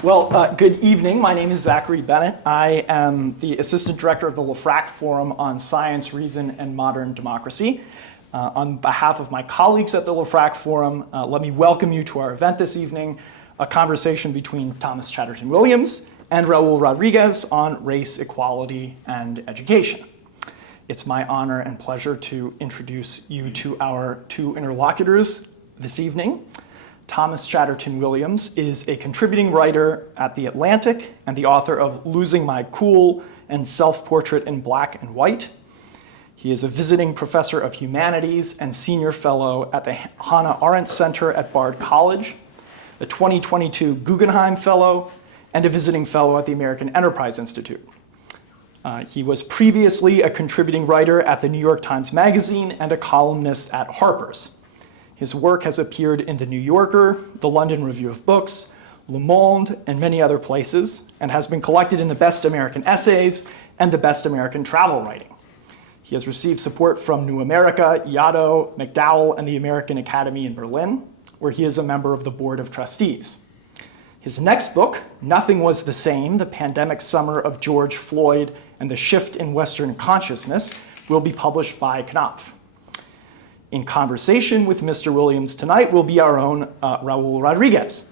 Good evening. My name is Zachary Bennett. I am the Assistant Director of the LeFrak Forum on Science, Reason, and Modern Democracy. On behalf of my colleagues at the LeFrak Forum, let me welcome you to our event this evening, a conversation between Thomas Chatterton Williams and Raul Rodriguez on race, equality, and education. It's my honor and pleasure to introduce you to our two interlocutors this evening. Thomas Chatterton Williams is a contributing writer at The Atlantic and the author of Losing My Cool and Self-Portrait in Black and White. He is a visiting professor of humanities and senior fellow at the Hannah Arendt Center at Bard College, a 2022 Guggenheim Fellow, and a visiting fellow at the American Enterprise Institute. He was previously a contributing writer at the New York Times Magazine and a columnist at Harper's. His work has appeared in The New Yorker, the London Review of Books, Le Monde, and many other places, and has been collected in the Best American Essays and the Best American Travel Writing. He has received support from New America, Yaddo, McDowell, and the American Academy in Berlin, where he is a member of the Board of Trustees. His next book, Nothing Was the Same, The Pandemic Summer of George Floyd and the Shift in Western Consciousness, will be published by Knopf. In conversation with Mr. Williams tonight will be our own Raul Rodriguez.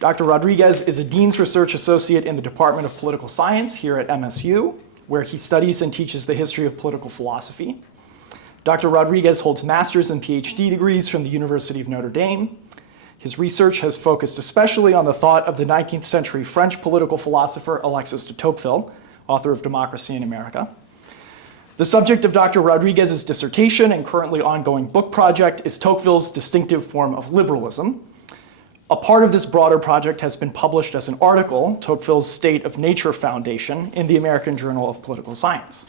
Dr. Rodriguez is a Dean's Research Associate in the Department of Political Science here at MSU, where he studies and teaches the history of political philosophy. Dr. Rodriguez holds master's and PhD degrees from the University of Notre Dame. His research has focused especially on the thought of the 19th century French political philosopher Alexis de Tocqueville, author of Democracy in America. The subject of Dr. Rodriguez's dissertation and currently ongoing book project is Tocqueville's distinctive form of liberalism. A part of this broader project has been published as an article, Tocqueville's State of Nature Foundation, in the American Journal of Political Science.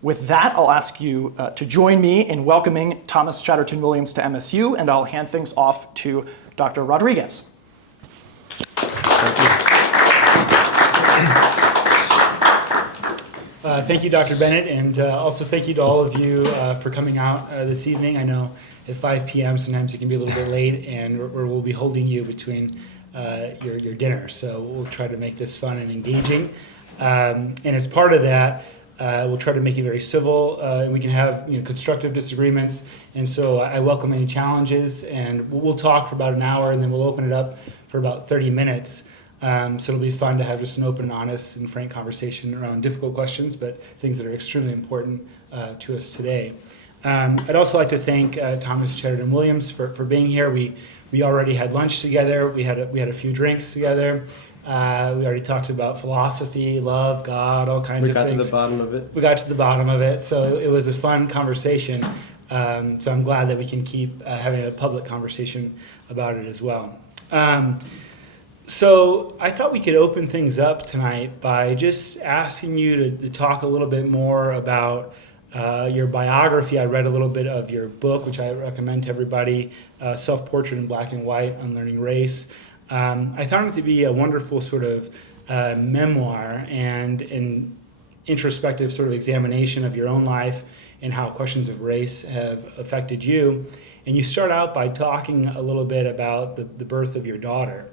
With that, I'll ask you to join me in welcoming Thomas Chatterton Williams to MSU, and I'll hand things off to Dr. Rodriguez. Thank you. Thank you, Dr. Bennett, and also thank you to all of you for coming out this evening. I know at 5 p.m. sometimes it can be a little bit late, and we'll be holding you between your dinner, so we'll try to make this fun and engaging. And as part of that, we'll try to make it very civil, and we can have constructive disagreements. And so I welcome any challenges, and we'll talk for about an hour, and then we'll open it up for about 30 minutes. So it'll be fun to have just an open, honest, and frank conversation around difficult questions, but things that are extremely important to us today. I'd also like to thank Thomas Chatterton Williams for being here. We already had lunch together. We had a few drinks together. We already talked about philosophy, love, God, all kinds of things. We got to the bottom of it. We got to the bottom of it, so it was a fun conversation. So I'm glad that we can keep having a public conversation about it as well. So I thought we could open things up tonight by just asking you to talk a little bit more about your biography. I read a little bit of your book, which I recommend to everybody, Self-Portrait in Black and White, Unlearning Race. I found it to be a wonderful sort of memoir and an introspective sort of examination of your own life and how questions of race have affected you. And you start out by talking a little bit about the birth of your daughter.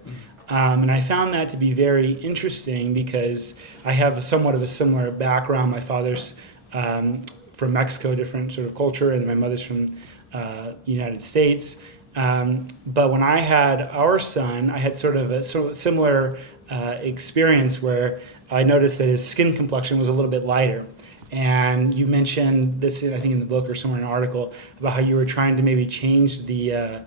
And I found that to be very interesting because I have somewhat of a similar background. My father's from Mexico, different sort of culture, and my mother's from the United States. But when I had our son, I had sort of a similar experience where I noticed that his skin complexion was a little bit lighter. And you mentioned this, I think in the book or somewhere in an article, about how you were trying to maybe change the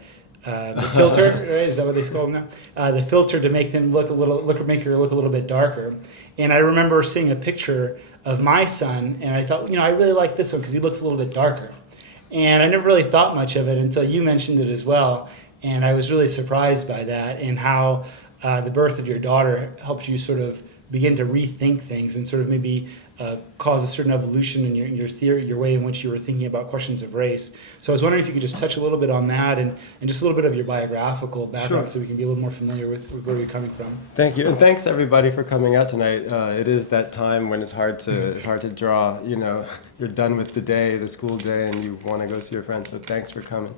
filter, right? Is that what they call them now? The filter to make them make her look a little bit darker. And I remember seeing a picture of my son, and I thought, I really like this one because he looks a little bit darker. And I never really thought much of it until you mentioned it as well. And I was really surprised by that and how the birth of your daughter helped you sort of begin to rethink things and sort of maybe cause a certain evolution in your theory, your way in which you were thinking about questions of race. So I was wondering if you could just touch a little bit on that and just a little bit of your biographical background. Sure. So we can be a little more familiar with where you're coming from. Thank you, and thanks everybody for coming out tonight. It is that time when it's hard to draw. You're done with the school day, and you want to go see your friends. So thanks for coming.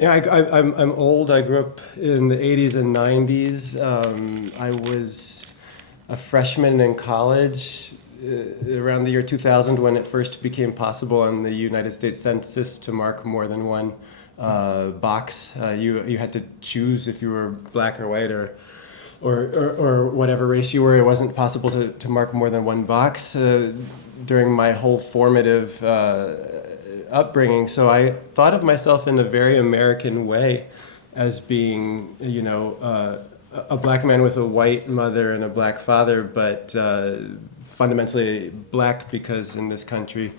Yeah, I'm old. I grew up in the 80s and 90s. I was a freshman in college around the year 2000 when it first became possible on the United States Census to mark more than one box. You had to choose if you were black or white or whatever race you were. It wasn't possible to mark more than one box during my whole formative upbringing. So I thought of myself in a very American way as being, a black man with a white mother and a black father, but fundamentally black because in this country,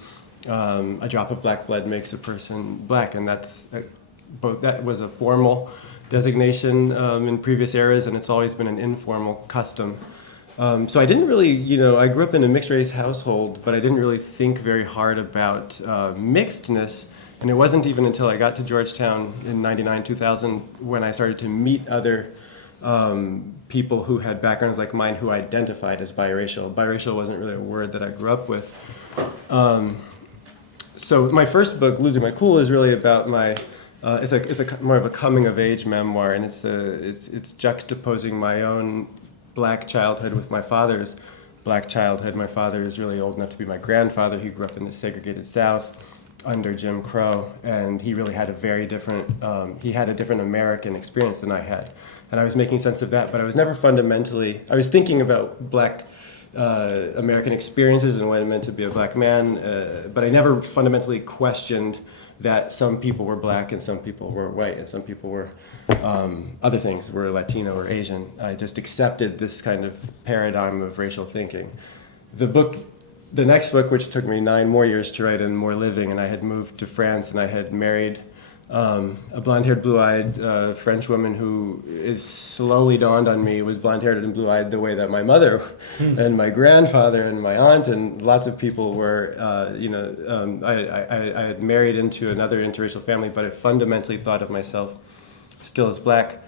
a drop of black blood makes a person black, and that was a formal designation in previous eras, and it's always been an informal custom. So I didn't really, I grew up in a mixed race household, but I didn't really think very hard about mixedness. And it wasn't even until I got to Georgetown in 99, 2000 when I started to meet other people who had backgrounds like mine who identified as biracial. Biracial wasn't really a word that I grew up with. So my first book, Losing My Cool, is really about my, it's more of a coming of age memoir, and it's juxtaposing my own black childhood with my father's black childhood. My father is really old enough to be my grandfather. He grew up in the segregated South under Jim Crow, and he really had a very different, he had a different American experience than I had. And I was making sense of that, but I was never fundamentally, I was thinking about black American experiences and what it meant to be a black man, but I never fundamentally questioned that some people were black and some people were white and some people were other things, were Latino or Asian. I just accepted this kind of paradigm of racial thinking. The next book, which took me 9 more years to write and more living, and I had moved to France and I had married a blonde-haired, blue-eyed French woman who is slowly dawned on me was blonde-haired and blue-eyed the way that my mother and my grandfather and my aunt and lots of people were. I had married into another interracial family, but I fundamentally thought of myself still as black.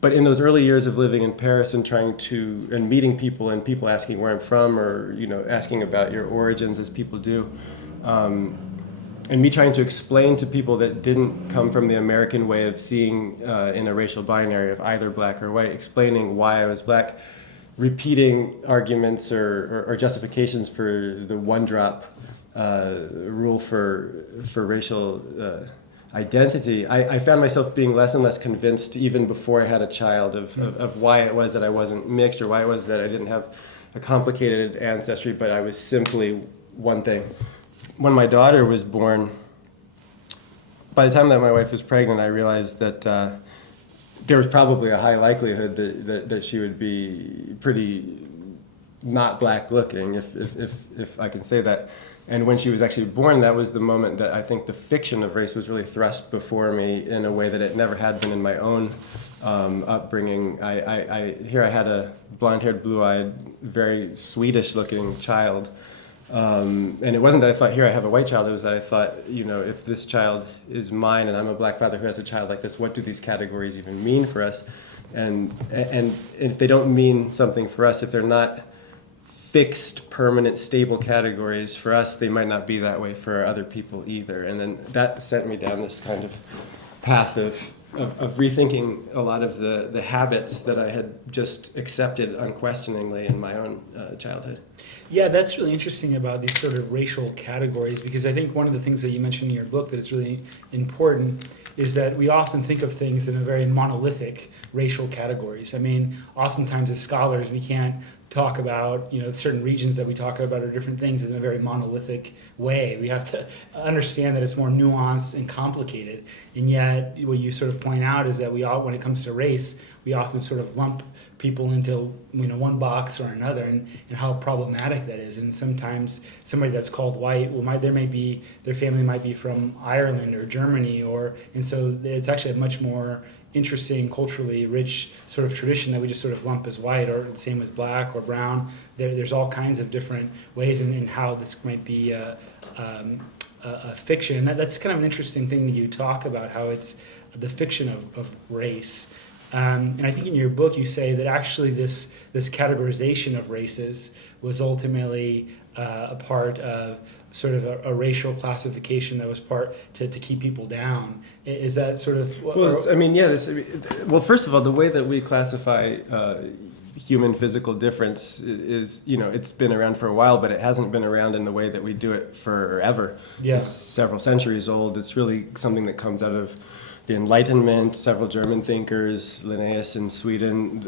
But in those early years of living in Paris and and meeting people and people asking where I'm from or, asking about your origins as people do, and me trying to explain to people that didn't come from the American way of seeing in a racial binary of either black or white, explaining why I was black, repeating arguments or justifications for the one-drop rule for racial identity, I found myself being less and less convinced even before I had a child of why it was that I wasn't mixed or why it was that I didn't have a complicated ancestry, but I was simply one thing. When my daughter was born, by the time that my wife was pregnant, I realized that there was probably a high likelihood that she would be pretty not black looking, if I can say that. And when she was actually born, that was the moment that I think the fiction of race was really thrust before me in a way that it never had been in my own upbringing. Here I had a blonde-haired, blue-eyed, very Swedish-looking child. And it wasn't that I thought, here I have a white child, it was that I thought, if this child is mine and I'm a black father who has a child like this, what do these categories even mean for us? And if they don't mean something for us, if they're not fixed, permanent, stable categories for us, they might not be that way for other people either. And then that sent me down this kind of path of rethinking a lot of the habits that I had just accepted unquestioningly in my own childhood. Yeah, that's really interesting about these sort of racial categories, because I think one of the things that you mentioned in your book that is really important is that we often think of things in a very monolithic racial categories. I mean, oftentimes as scholars, we can't talk about, certain regions that we talk about or different things in a very monolithic way. We have to understand that it's more nuanced and complicated. And yet, what you sort of point out is that when it comes to race, we often sort of lump people into one box or another, and how problematic that is. And sometimes somebody that's called white, their family might be from Ireland or Germany, and so it's actually a much more interesting, culturally rich sort of tradition that we just sort of lump as white, or the same as black or brown. There's all kinds of different ways in how this might be a fiction. That's kind of an interesting thing that you talk about, how it's the fiction of race. And I think in your book you say that actually this categorization of races was ultimately a part of sort of a racial classification that was part to keep people down. Is that sort of... Well, first of all, the way that we classify human physical difference is, it's been around for a while, but it hasn't been around in the way that we do it forever. Yeah. It's several centuries old. It's really something that comes out of the Enlightenment, several German thinkers, Linnaeus in Sweden,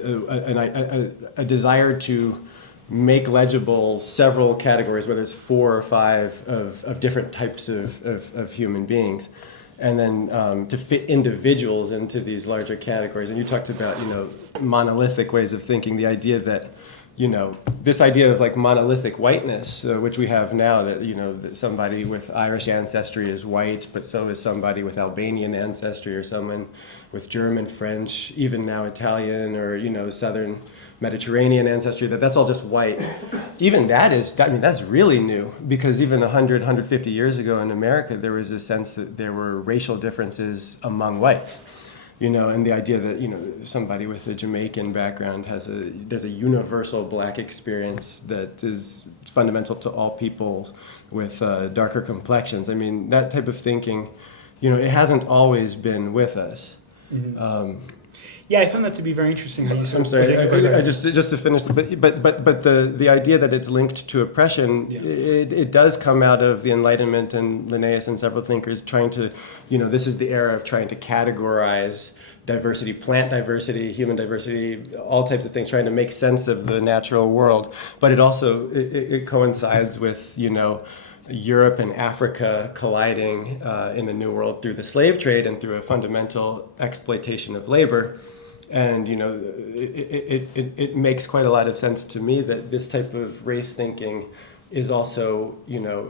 a desire to make legible several categories, whether it's 4 or 5 of different types of human beings, and then to fit individuals into these larger categories. And you talked about, monolithic ways of thinking, the idea that, this idea of like monolithic whiteness, which we have now, that, that somebody with Irish ancestry is white, but so is somebody with Albanian ancestry, or someone with German, French, even now Italian, or, Southern Mediterranean ancestry, that's all just white. Even that's really new, because even 100, 150 years ago in America, there was a sense that there were racial differences among whites. And the idea that, somebody with a Jamaican background there's a universal black experience that is fundamental to all people with darker complexions. I mean, that type of thinking, it hasn't always been with us. Mm-hmm. Yeah, I found that to be very interesting. How you sort I'm of sorry. I just to finish, but the idea that it's linked to oppression, it does come out of the Enlightenment and Linnaeus and several thinkers trying to, this is the era of trying to categorize diversity, plant diversity, human diversity, all types of things, trying to make sense of the natural world. But it also it coincides with Europe and Africa colliding in the New World through the slave trade and through a fundamental exploitation of labor. And it makes quite a lot of sense to me that this type of race thinking is also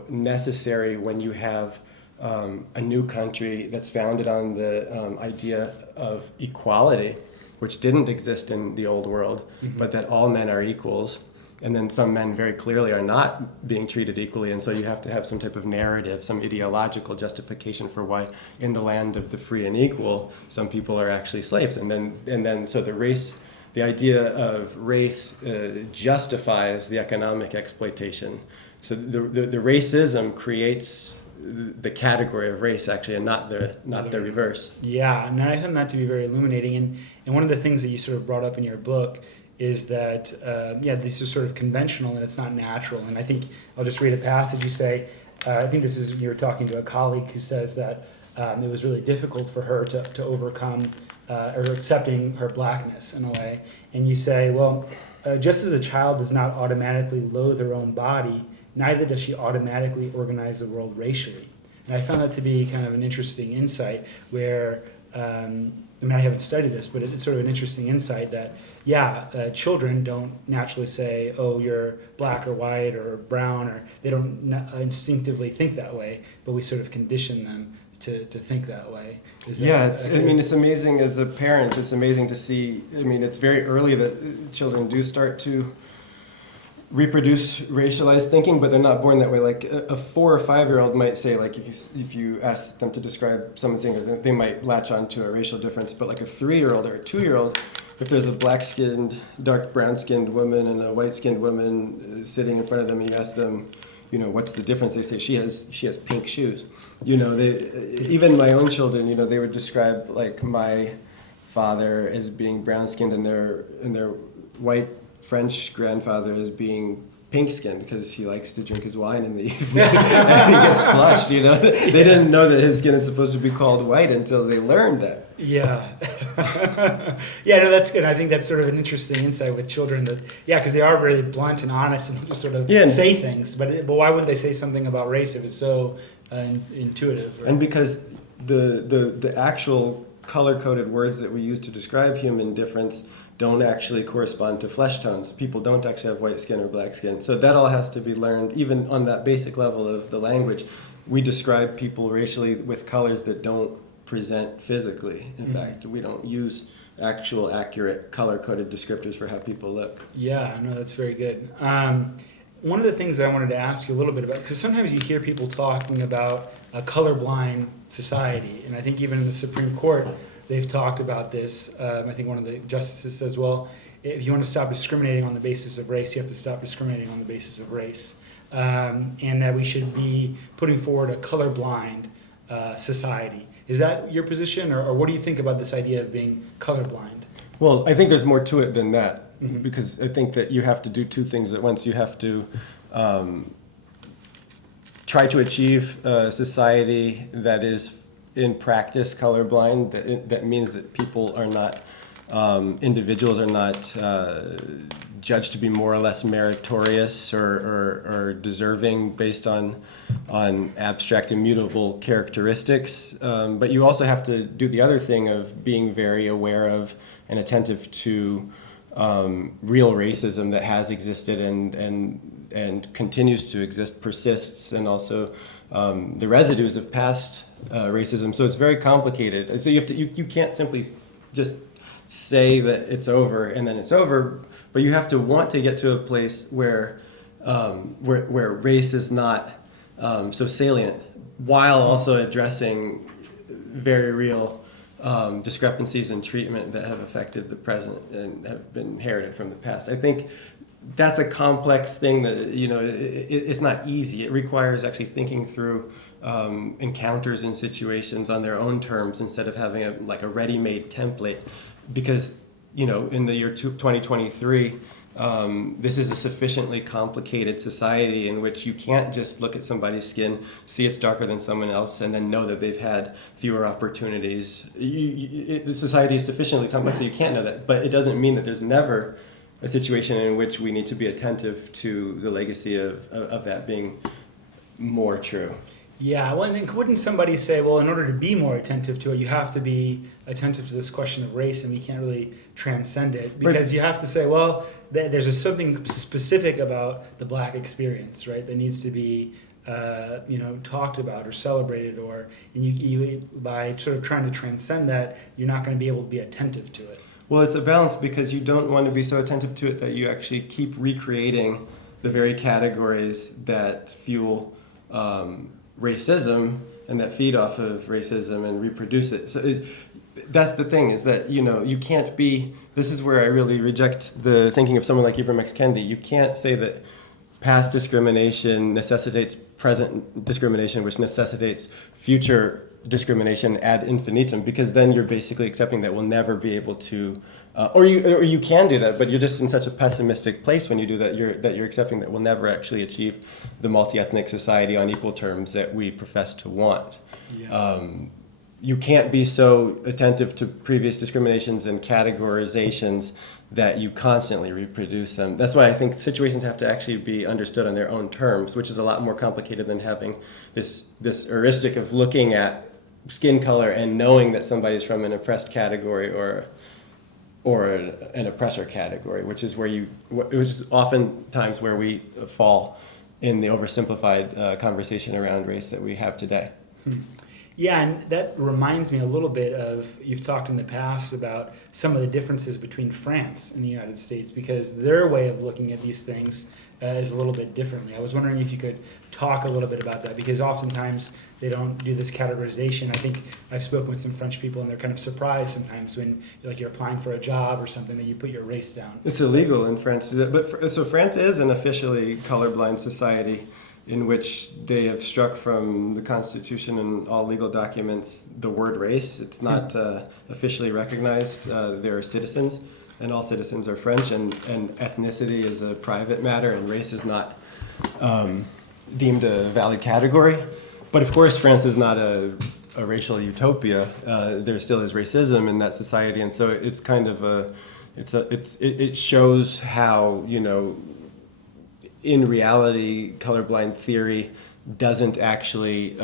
necessary when you have a new country that's founded on the idea of equality, which didn't exist in the old world, mm-hmm. but that all men are equals. And then some men very clearly are not being treated equally, and so you have to have some type of narrative, some ideological justification for why in the land of the free and equal, some people are actually slaves. And then so the idea of race justifies the economic exploitation. So the racism creates the category of race, actually, and not the reverse. Yeah, and I found that to be very illuminating. And one of the things that you sort of brought up in your book is that, this is sort of conventional and it's not natural. And I think I'll just read a passage. You say, I think this is, you were talking to a colleague who says that it was really difficult for her to overcome or accepting her blackness in a way. And you say, well, just as a child does not automatically loathe her own body, neither does she automatically organize the world racially. And I found that to be kind of an interesting insight where, I haven't studied this, but it's sort of an interesting insight that, children don't naturally say, oh, you're black or white or brown, or they don't instinctively think that way, but we sort of condition them to think that way. It's amazing as a parent, it's amazing to see, it's very early that children do start to reproduce racialized thinking, but they're not born that way. Like a 4 or 5-year-old might say, like if you ask them to describe someone, they might latch on to a racial difference. But like a 3-year-old or a 2-year-old, if there's a black-skinned, dark brown-skinned woman and a white-skinned woman sitting in front of them, and you ask them, what's the difference? They say she has pink shoes. Even my own children, they would describe like my father as being brown-skinned and their white French grandfather as being pink-skinned because he likes to drink his wine in the evening and he gets flushed, They didn't know that his skin is supposed to be called white until they learned that. Yeah. That's good. I think that's sort of an interesting insight with children that, because they are really blunt and honest and just sort of say things. But why wouldn't they say something about race if it's so intuitive? Right? And because the actual color-coded words that we use to describe human difference don't actually correspond to flesh tones. People don't actually have white skin or black skin. So that all has to be learned, even on that basic level of the language. We describe people racially with colors that don't present physically. In fact, we don't use actual accurate color-coded descriptors for how people look. Yeah, no, that's very good. One of the things I wanted to ask you a little bit about, because sometimes you hear people talking about a colorblind society, and I think even in the Supreme Court, they've talked about this. I think one of the justices says, well, if you want to stop discriminating on the basis of race, you have to stop discriminating on the basis of race. And that we should be putting forward a colorblind society. Is that your position, or what do you think about this idea of being colorblind? Well, I think there's more to it than that, because I think that you have to do two things at once. You have to try to achieve a society that is in practice colorblind. That means that people are not, individuals are not judged to be more or less meritorious or deserving based on abstract immutable characteristics. But you also have to do the other thing of being very aware of and attentive to real racism that has existed and continues to exist, persists, and also the residues of past racism. So it's very complicated. So you can't simply just say that it's over and then it's over, but you have to want to get to a place where race is not so salient, while also addressing very real discrepancies in treatment that have affected the present and have been inherited from the past. I think that's a complex thing that, it's not easy. It requires actually thinking through encounters and situations on their own terms instead of having a ready-made template. Because, in the year 2023, this is a sufficiently complicated society in which you can't just look at somebody's skin, see it's darker than someone else, and then know that they've had fewer opportunities. The society is sufficiently complex that you can't know that, but it doesn't mean that there's never a situation in which we need to be attentive to the legacy of that being more true. Yeah, well, and wouldn't somebody say, well, in order to be more attentive to it, you have to be attentive to this question of race, and we can't really transcend it, because you have to say, well, there's something specific about the Black experience, right, that needs to be talked about or celebrated, and you by sort of trying to transcend that, you're not going to be able to be attentive to it. Well, it's a balance, because you don't want to be so attentive to it that you actually keep recreating the very categories that fuel racism and that feed off of racism and reproduce it. So that's the thing, is that, you can't be, this is where I really reject the thinking of someone like Ibram X. Kendi. You can't say that past discrimination necessitates present discrimination, which necessitates future discrimination ad infinitum, because then you're basically accepting that we'll never be able to, or you can do that, but you're just in such a pessimistic place when you do that. You're accepting that we'll never actually achieve the multi-ethnic society on equal terms that we profess to want. Yeah. You can't be so attentive to previous discriminations and categorizations that you constantly reproduce them. That's why I think situations have to actually be understood on their own terms, which is a lot more complicated than having this heuristic of looking at skin color and knowing that somebody's from an oppressed category or an oppressor category, which is oftentimes where we fall in the oversimplified conversation around race that we have today. Yeah, and that reminds me a little bit of, you've talked in the past about some of the differences between France and the United States, because their way of looking at these things is a little bit differently. I was wondering if you could talk a little bit about that, because oftentimes they don't do this categorization. I think I've spoken with some French people, and they're kind of surprised sometimes when you're applying for a job or something, that you put your race down. It's illegal in France to do that. But so France is an officially colorblind society in which they have struck from the Constitution and all legal documents the word race. It's not officially recognized. They're citizens, and all citizens are French, and ethnicity is a private matter, and race is not deemed a valid category. But of course, France is not a racial utopia. There still is racism in that society, and so it's kind of it shows how, in reality, colorblind theory doesn't actually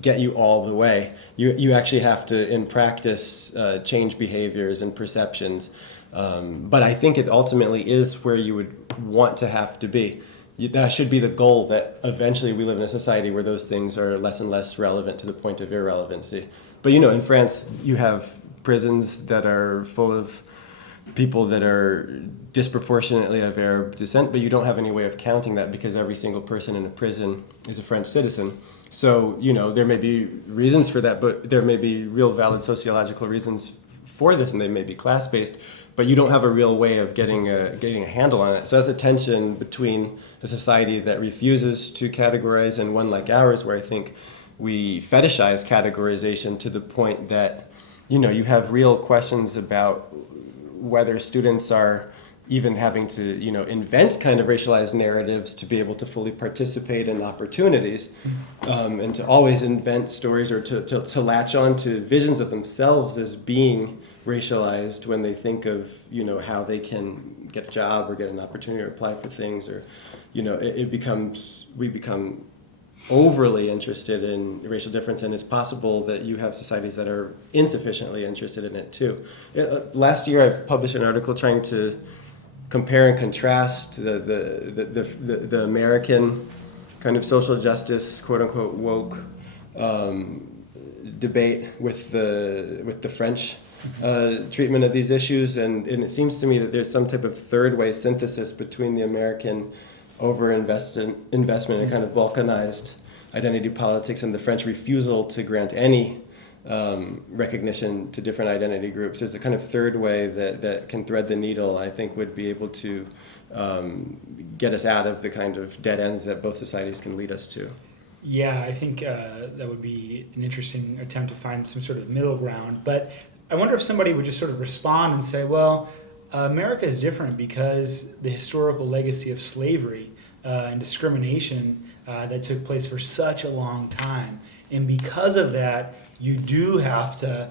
get you all the way. You actually have to, in practice, change behaviors and perceptions. But I think it ultimately is where you would want to have to be. That should be the goal, that eventually we live in a society where those things are less and less relevant to the point of irrelevancy. But in France, you have prisons that are full of people that are disproportionately of Arab descent, but you don't have any way of counting that, because every single person in a prison is a French citizen. So, there may be reasons for that, but there may be real valid sociological reasons for this, and they may be class-based, but you don't have a real way of getting a handle on it. So that's a tension between a society that refuses to categorize and one like ours, where I think we fetishize categorization to the point that, you have real questions about whether students are even having to, invent kind of racialized narratives to be able to fully participate in opportunities, and to always invent stories or to latch on to visions of themselves as being racialized when they think of, how they can get a job or get an opportunity or apply for things, or, we become overly interested in racial difference, and it's possible that you have societies that are insufficiently interested in it too. Last year I published an article trying to compare and contrast the American kind of social justice, quote unquote, woke debate with the French treatment of these issues, and it seems to me that there's some type of third way synthesis between the American overinvestment and kind of balkanized identity politics and the French refusal to grant any recognition to different identity groups. There's a kind of third way that can thread the needle, I think, would be able to get us out of the kind of dead ends that both societies can lead us to. Yeah, I think that would be an interesting attempt to find some sort of middle ground. But I wonder if somebody would just sort of respond and say, well, America is different because the historical legacy of slavery and discrimination that took place for such a long time. And because of that, you do have to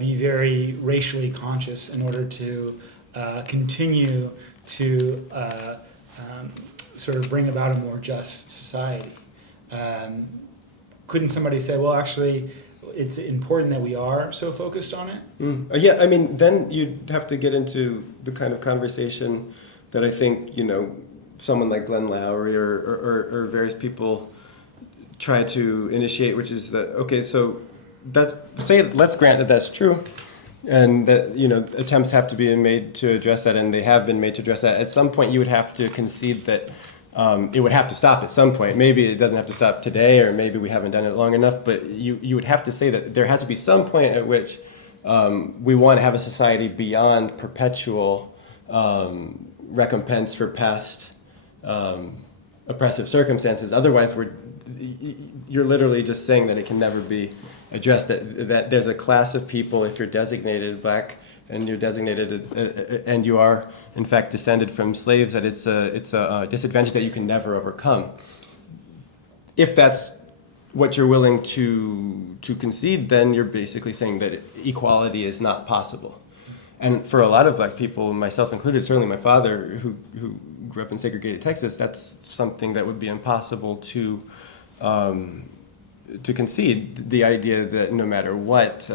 be very racially conscious in order to continue to sort of bring about a more just society. Couldn't somebody say, well, actually, it's important that we are so focused on it? Yeah, I mean, then you'd have to get into the kind of conversation that I think, someone like Glenn Lowry or various people try to initiate, which is that, okay, so let's grant that that's true, and that, attempts have to be made to address that, and they have been made to address that. At some point, you would have to concede that it would have to stop at some point. Maybe it doesn't have to stop today, or maybe we haven't done it long enough, but you would have to say that there has to be some point at which we want to have a society beyond perpetual recompense for past oppressive circumstances. Otherwise, you're literally just saying that it can never be addressed, that there's a class of people, if you're designated black and you're designated and you are in fact descended from slaves, that it's a disadvantage that you can never overcome. If that's what you're willing to concede, then you're basically saying that equality is not possible. And for a lot of black people, myself included, certainly my father, who grew up in segregated Texas, that's something that would be impossible to concede. The idea that no matter what,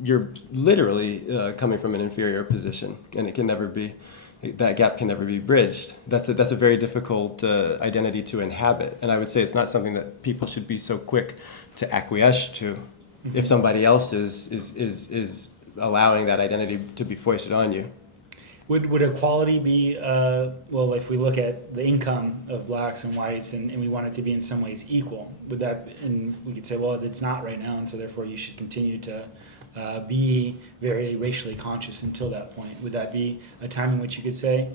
you're literally coming from an inferior position, and it can never be. That gap can never be bridged. That's a very difficult identity to inhabit, and I would say it's not something that people should be so quick to acquiesce to. If somebody else is allowing that identity to be foisted on you. Would equality be, well, if we look at the income of blacks and whites and we want it to be in some ways equal, would that, and we could say, well, it's not right now, and so therefore you should continue to be very racially conscious until that point. Would that be a time in which you could say,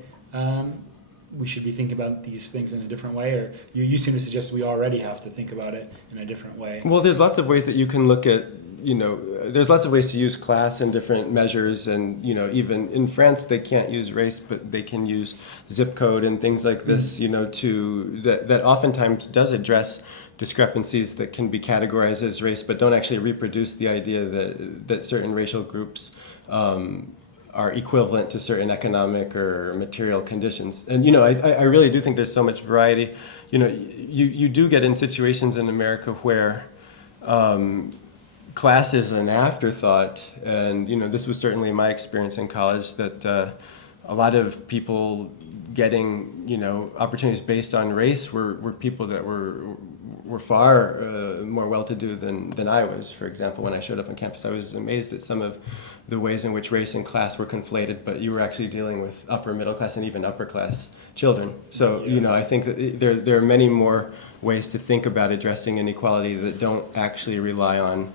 we should be thinking about these things in a different way, or you seem to suggest we already have to think about it in a different way? Well, there's lots of ways that you can look at, there's lots of ways to use class in different measures, and, even in France they can't use race, but they can use zip code and things like this, that oftentimes does address discrepancies that can be categorized as race, but don't actually reproduce the idea that certain racial groups are equivalent to certain economic or material conditions. And, I really do think there's so much variety. You do get in situations in America where class is an afterthought. And, this was certainly my experience in college, that a lot of people getting, opportunities based on race were people that were were far more well-to-do than I was. For example, when I showed up on campus, I was amazed at some of the ways in which race and class were conflated, but you were actually dealing with upper middle class and even upper class children. So, I think that there are many more ways to think about addressing inequality that don't actually rely on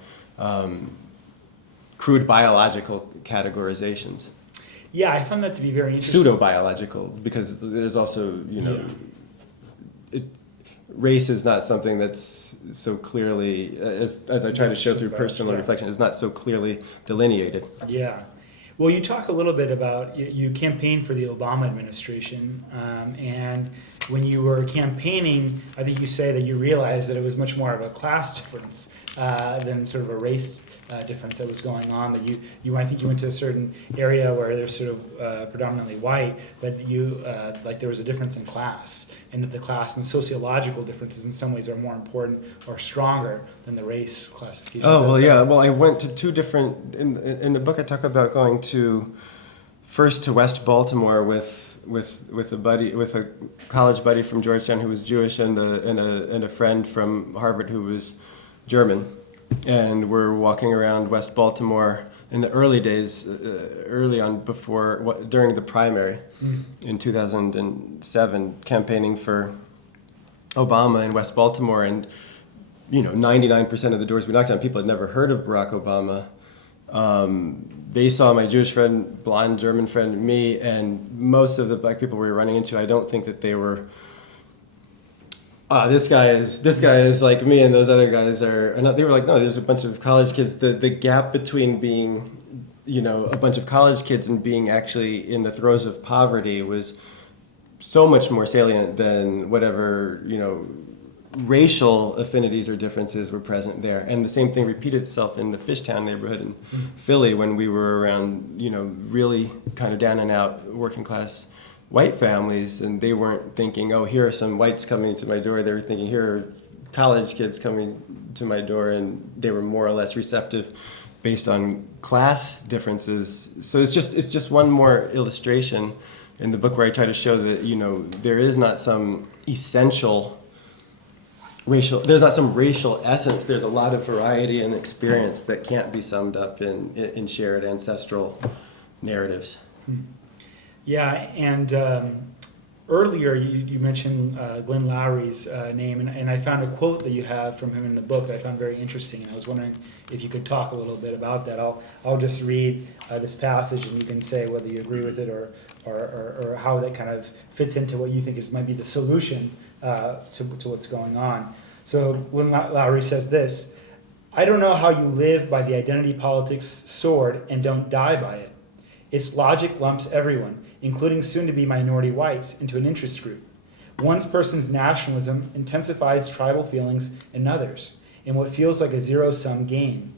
crude biological categorizations. Yeah, I found that to be very interesting. Pseudo-biological, because there's also, race is not something that's so clearly, as I try to show through personal reflection, is not so clearly delineated. Yeah. Well, you talk a little bit about, you campaigned for the Obama administration, and when you were campaigning, I think you say that you realized that it was much more of a class difference than sort of a race difference that was going on. That I think you went to a certain area where there's sort of predominantly white, but like there was a difference in class, and that the class and sociological differences in some ways are more important or stronger than the race classification. Oh, well, yeah. Well, I went to two different, in the book I talk about going first to West Baltimore with a college buddy from Georgetown who was Jewish and a friend from Harvard who was German. And we're walking around West Baltimore in the early days, early on during the primary in 2007, campaigning for Obama in West Baltimore. And, 99% of the doors we knocked on, people had never heard of Barack Obama. They saw my Jewish friend, blonde German friend, me, and most of the black people we were running into, I don't think that they were, this guy is like me, and those other guys are. And they were like, no, there's a bunch of college kids. The gap between being, a bunch of college kids and being actually in the throes of poverty was so much more salient than whatever racial affinities or differences were present there. And the same thing repeated itself in the Fishtown neighborhood in Philly when we were around, really kind of down and out working class white families, and they weren't thinking, oh, here are some whites coming to my door. They were thinking, here are college kids coming to my door, and they were more or less receptive based on class differences. So it's just one more illustration in the book where I try to show that, there is not some essential there's not some racial essence. There's a lot of variety and experience that can't be summed up in shared ancestral narratives. Yeah, and earlier you mentioned Glenn Lowry's name, and I found a quote that you have from him in the book that I found very interesting, and I was wondering if you could talk a little bit about that. I'll just read this passage, and you can say whether you agree with it or how that kind of fits into what you think might be the solution to what's going on. So Glenn Lowry says this: "I don't know how you live by the identity politics sword and don't die by it. Its logic lumps everyone, including soon-to-be minority whites, into an interest group. One person's nationalism intensifies tribal feelings in others, in what feels like a zero-sum game.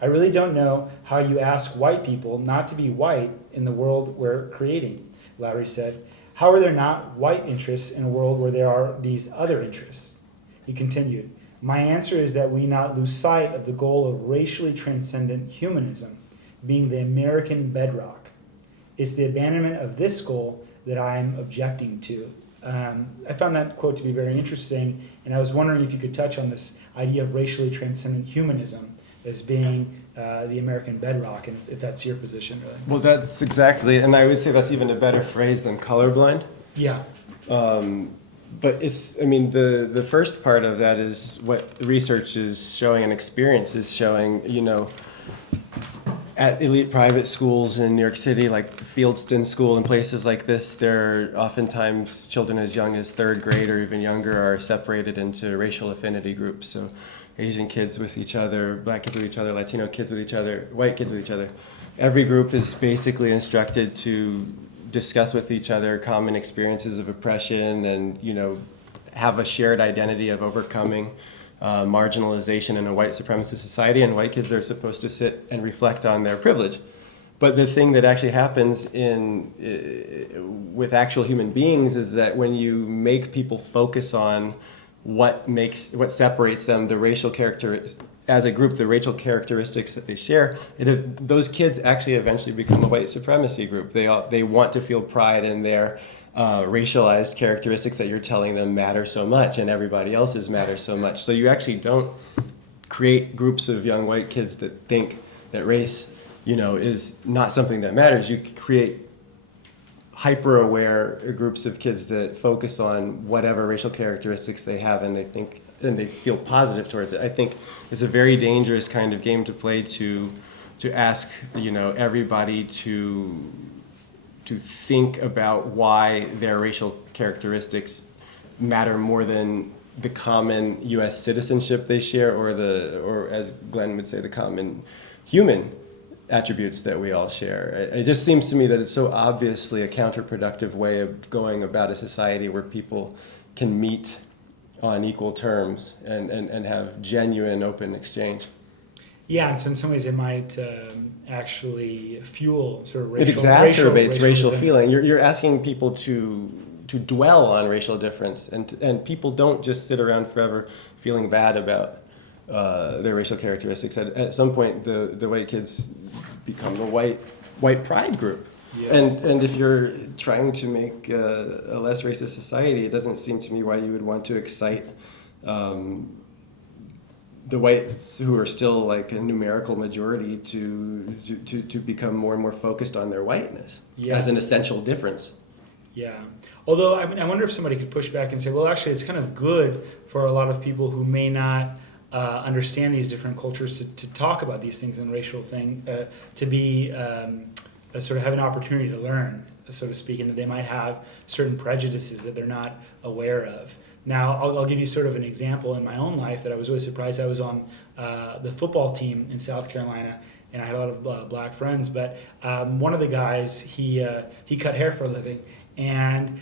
I really don't know how you ask white people not to be white in the world we're creating," Lowry said. "How are there not white interests in a world where there are these other interests?" He continued, "My answer is that we not lose sight of the goal of racially transcendent humanism, being the American bedrock. It's the abandonment of this goal that I'm objecting to." I found that quote to be very interesting, and I was wondering if you could touch on this idea of racially transcendent humanism as being the American bedrock, and if that's your position, really. Well, that's exactly, and I would say that's even a better phrase than colorblind. Yeah. But the first part of that is what research is showing and experience is showing, at elite private schools in New York City, like the Fieldston School and places like this, there are oftentimes children as young as third grade or even younger are separated into racial affinity groups. So Asian kids with each other, black kids with each other, Latino kids with each other, white kids with each other. Every group is basically instructed to discuss with each other common experiences of oppression and, have a shared identity of overcoming marginalization in a white supremacist society, and white kids are supposed to sit and reflect on their privilege. But the thing that actually happens with actual human beings is that when you make people focus on what separates them, the racial as a group, the racial characteristics that they share, those kids actually eventually become a white supremacy group. They want to feel pride in their racialized characteristics that you're telling them matter so much, and everybody else's matter so much. So you actually don't create groups of young white kids that think that race, is not something that matters. You create hyper-aware groups of kids that focus on whatever racial characteristics they have, and they feel positive towards it. I think it's a very dangerous kind of game to play to ask everybody to think about why their racial characteristics matter more than the common U.S. citizenship they share, or as Glenn would say, the common human attributes that we all share. It just seems to me that it's so obviously a counterproductive way of going about a society where people can meet on equal terms and have genuine open exchange. Yeah, and so in some ways it might actually fuel sort of It racial... exacerbates racial racialism. feeling. You're asking people to dwell on racial difference, and people don't just sit around forever feeling bad about their racial characteristics. At some point, the white kids become a white pride group. Yeah. And if you're trying to make a less racist society, it doesn't seem to me why you would want to excite the whites, who are still like a numerical majority, to become more and more focused on their whiteness as an essential difference. Yeah. Although, I wonder if somebody could push back and say, well, actually, it's kind of good for a lot of people who may not understand these different cultures to talk about these things and racial thing, to be sort of have an opportunity to learn, so to speak, and that they might have certain prejudices that they're not aware of. Now, I'll give you sort of an example in my own life that I was really surprised. I was on the football team in South Carolina, and I had a lot of black friends, but one of the guys, he cut hair for a living. And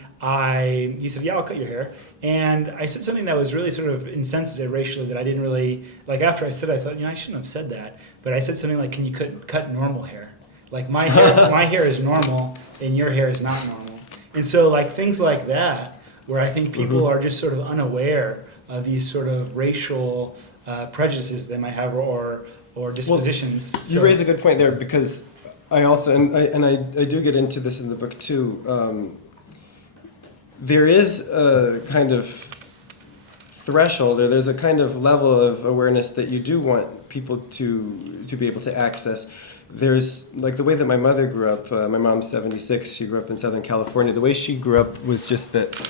he said, yeah, I'll cut your hair. And I said something that was really sort of insensitive racially that I didn't really, like after I said it, I thought, I shouldn't have said that. But I said something like, can you cut normal hair? Like my hair is normal and your hair is not normal. And so like things like that, where I think people are just sort of unaware of these sort of racial prejudices they might have or dispositions. Well, you raise a good point there, because I also, and I do get into this in the book too, there is a kind of threshold, or there's a kind of level of awareness that you do want people to be able to access. There's, like, the way that my mother grew up, my mom's 76, she grew up in Southern California. The way she grew up was just that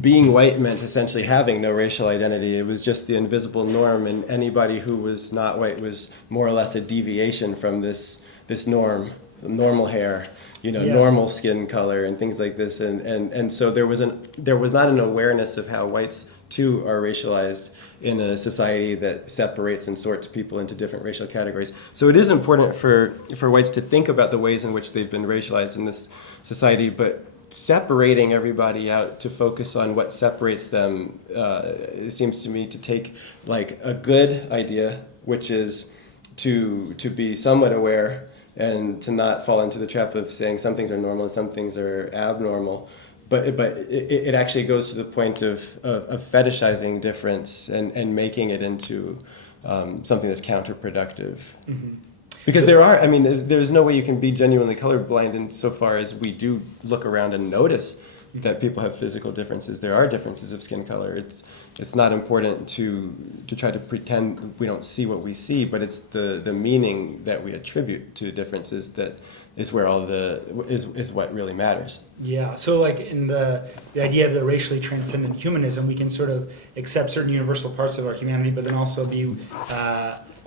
being white meant essentially having no racial identity. It was just the invisible norm, and anybody who was not white was more or less a deviation from this norm, normal hair, normal skin color and things like this. And so there was not an awareness of how whites too are racialized in a society that separates and sorts people into different racial categories. So it is important for whites to think about the ways in which they've been racialized in this society, but separating everybody out to focus on what separates them, it seems to me to take like a good idea, which is to be somewhat aware and to not fall into the trap of saying some things are normal and some things are abnormal. But it actually goes to the point of fetishizing difference and making it into something that's counterproductive. Mm-hmm. Because there's no way you can be genuinely colorblind insofar as we do look around and notice that people have physical differences. There are differences of skin color. It's not important to try to pretend we don't see what we see, but it's the meaning that we attribute to differences that is where is what really matters. Yeah. So like in the idea of the racially transcendent humanism, we can sort of accept certain universal parts of our humanity, but then also be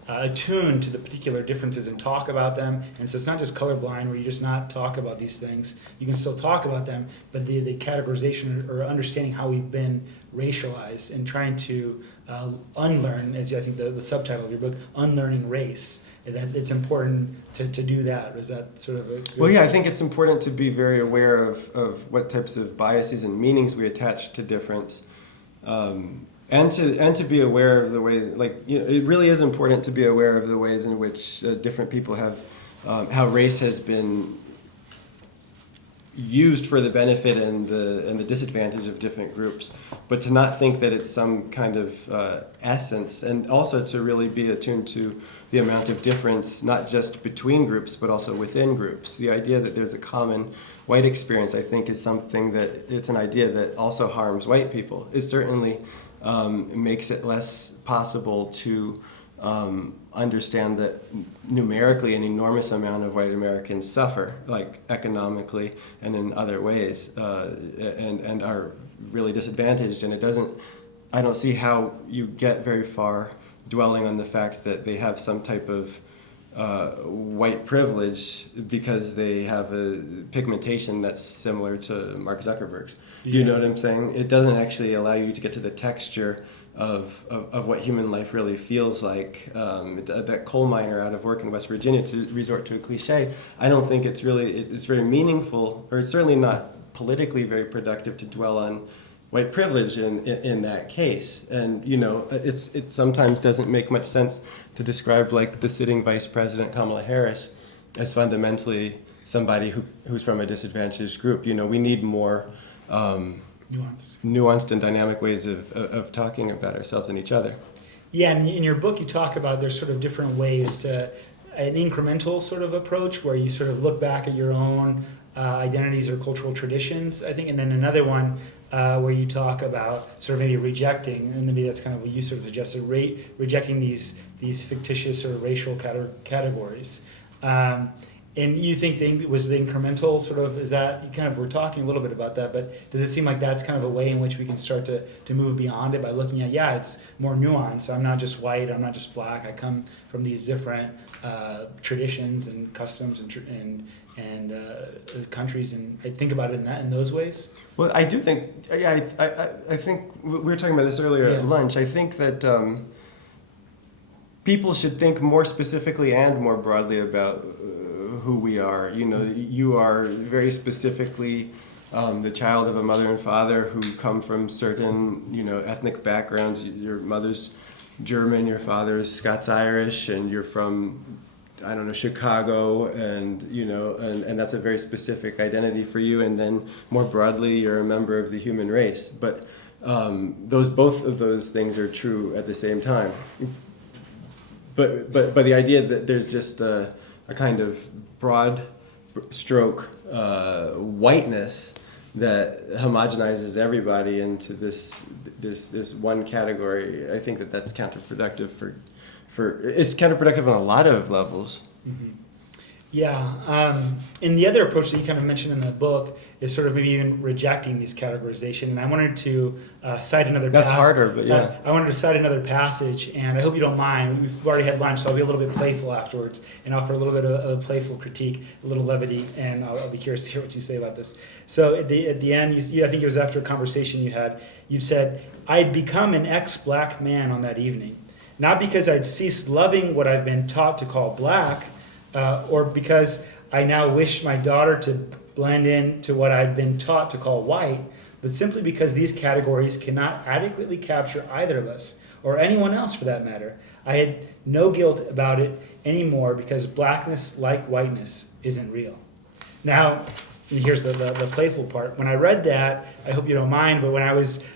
attuned to the particular differences and talk about them. And so it's not just colorblind where you just not talk about these things. You can still talk about them, but the categorization or understanding how we've been racialized and trying to unlearn, as I think the subtitle of your book, Unlearning Race, that it's important to do that. Is that sort of a good... Well, yeah, I think it's important to be very aware of what types of biases and meanings we attach to difference. And to be aware of the ways, it really is important to be aware of the ways in which different people have, how race has been used for the benefit and the disadvantage of different groups, but to not think that it's some kind of essence, and also to really be attuned to the amount of difference, not just between groups, but also within groups. The idea that there's a common white experience, I think, is something that, it's an idea that also harms white people. It certainly makes it less possible to understand that numerically an enormous amount of white Americans suffer, like economically and in other ways, and are really disadvantaged. And I don't see how you get very far dwelling on the fact that they have some type of white privilege because they have a pigmentation that's similar to Mark Zuckerberg's. You know what I'm saying? It doesn't actually allow you to get to the texture of what human life really feels like. That coal miner out of work in West Virginia, to resort to a cliche, I don't think it's very meaningful, or it's certainly not politically very productive to dwell on white privilege in that case. And it sometimes doesn't make much sense to describe like the sitting Vice President Kamala Harris as fundamentally somebody who's from a disadvantaged group. We need more nuanced and dynamic ways of talking about ourselves and each other. Yeah, and in your book you talk about there's sort of different ways to an incremental sort of approach where you sort of look back at your own identities or cultural traditions, I think, and then another one where you talk about sort of maybe rejecting, and maybe that's kind of what you sort of suggested, rejecting these fictitious or racial categories. And you think was the incremental sort of, is that, you kind of, we're talking a little bit about that, but does it seem like that's kind of a way in which we can start to move beyond it by looking at, it's more nuanced. I'm not just white, I'm not just black, I come from these different traditions and customs and countries, and I think about it in those ways. Well, I do think, I think we were talking about this earlier at lunch. I think that people should think more specifically and more broadly about who we are. You are very specifically the child of a mother and father who come from certain, ethnic backgrounds. Your mother's German, your father's Scots-Irish, and you're from, I don't know, Chicago, and and that's a very specific identity for you. And then more broadly, you're a member of the human race. But both of those things are true at the same time. But the idea that there's just a kind of broad stroke whiteness that homogenizes everybody into this one category, I think that's counterproductive it's counterproductive on a lot of levels. Mm-hmm. Yeah, and the other approach that you kind of mentioned in the book is sort of maybe even rejecting these categorization. And I wanted to cite another passage. That's harder, but yeah. I wanted to cite another passage, and I hope you don't mind. We've already had lunch, so I'll be a little bit playful afterwards and offer a little bit of playful critique, a little levity, and I'll be curious to hear what you say about this. So at the end, I think it was after a conversation you said, "I'd become an ex-black man on that evening, not because I'd ceased loving what I've been taught to call black, or because I now wish my daughter to blend in to what I'd been taught to call white, but simply because these categories cannot adequately capture either of us, or anyone else for that matter. I had no guilt about it anymore because blackness, like whiteness, isn't real." Now, here's the playful part. When I read that, I hope you don't mind, but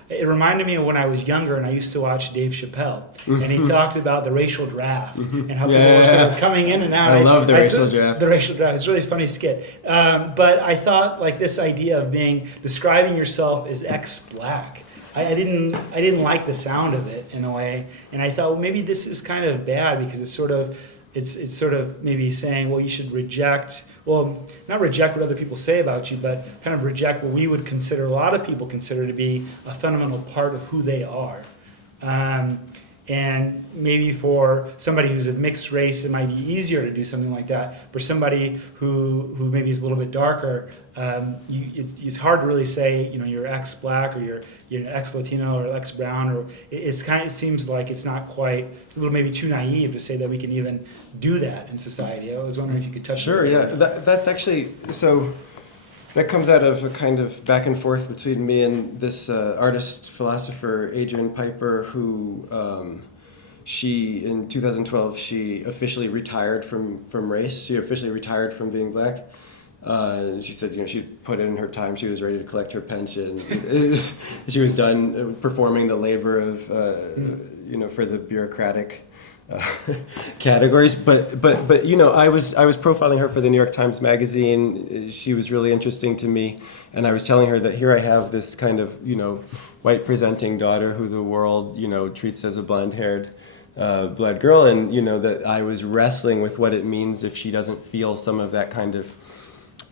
it reminded me of when I was younger and I used to watch Dave Chappelle, and he talked about the racial draft and how people were sort of coming in and out. I love the racial draft. The racial draft. It's a really funny skit. But I thought like this idea of describing yourself as ex-black, I didn't like the sound of it in a way, and I thought, well, maybe this is kind of bad because it's sort of maybe saying, well, you should not reject what other people say about you, but kind of reject what we would consider, a lot of people consider to be a fundamental part of who they are. And maybe for somebody who's of mixed race, it might be easier to do something like that. For somebody who maybe is a little bit darker, it's hard to really say, you're ex-black or you're an ex-Latino or ex-brown, or it seems like it's not quite, it's a little maybe too naive to say that we can even do that in society. I was wondering if you could touch on that. Sure, yeah. That's actually, so that comes out of a kind of back and forth between me and this artist, philosopher, Adrian Piper, who in 2012, she officially retired from race. She officially retired from being black. She said, she'd put in her time. She was ready to collect her pension. She was done performing the labor of, for the bureaucratic categories. But I was profiling her for the New York Times Magazine. She was really interesting to me, and I was telling her that here I have this kind of white presenting daughter who the world treats as a blonde-haired blood girl, and that I was wrestling with what it means if she doesn't feel some of that kind of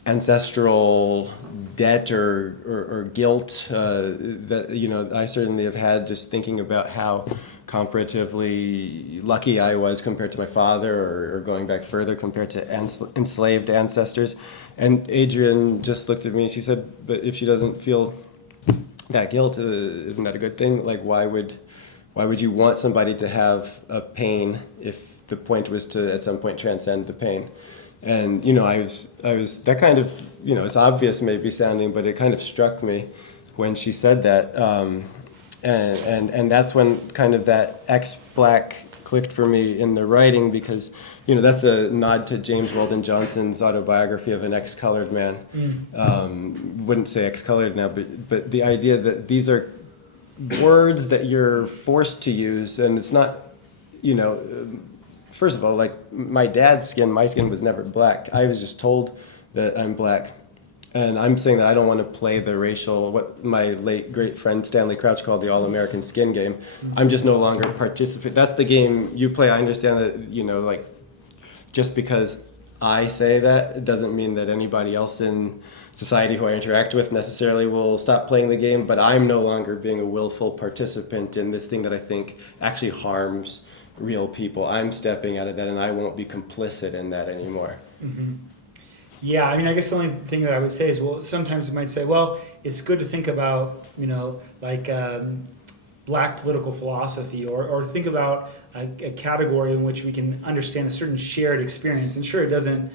ancestral debt or guilt that I certainly have had, just thinking about how comparatively lucky I was compared to my father, or going back further compared to enslaved ancestors. And Adrienne just looked at me and she said, but if she doesn't feel that guilt, isn't that a good thing? Like, why would you want somebody to have a pain if the point was to at some point transcend the pain? And I was that kind of, it's obvious maybe sounding, but it kind of struck me when she said that, and that's when kind of that ex-black clicked for me in the writing, because that's a nod to James Weldon Johnson's autobiography of an ex-colored man. Wouldn't say ex-colored now, but the idea that these are words that you're forced to use, and it's not, first of all, like my skin was never black. I was just told that I'm black. And I'm saying that I don't want to play the what my late great friend Stanley Crouch called the all-American skin game. I'm just no longer participate. That's the game you play. I understand that, like, just because I say that, it doesn't mean that anybody else in society who I interact with necessarily will stop playing the game, but I'm no longer being a willful participant in this thing that I think actually harms real people. I'm stepping out of that, and I won't be complicit in that anymore. Mm-hmm. Yeah, I mean, I guess the only thing that I would say is, well, sometimes you might say, well, it's good to think about, black political philosophy, or think about a category in which we can understand a certain shared experience. And sure, it doesn't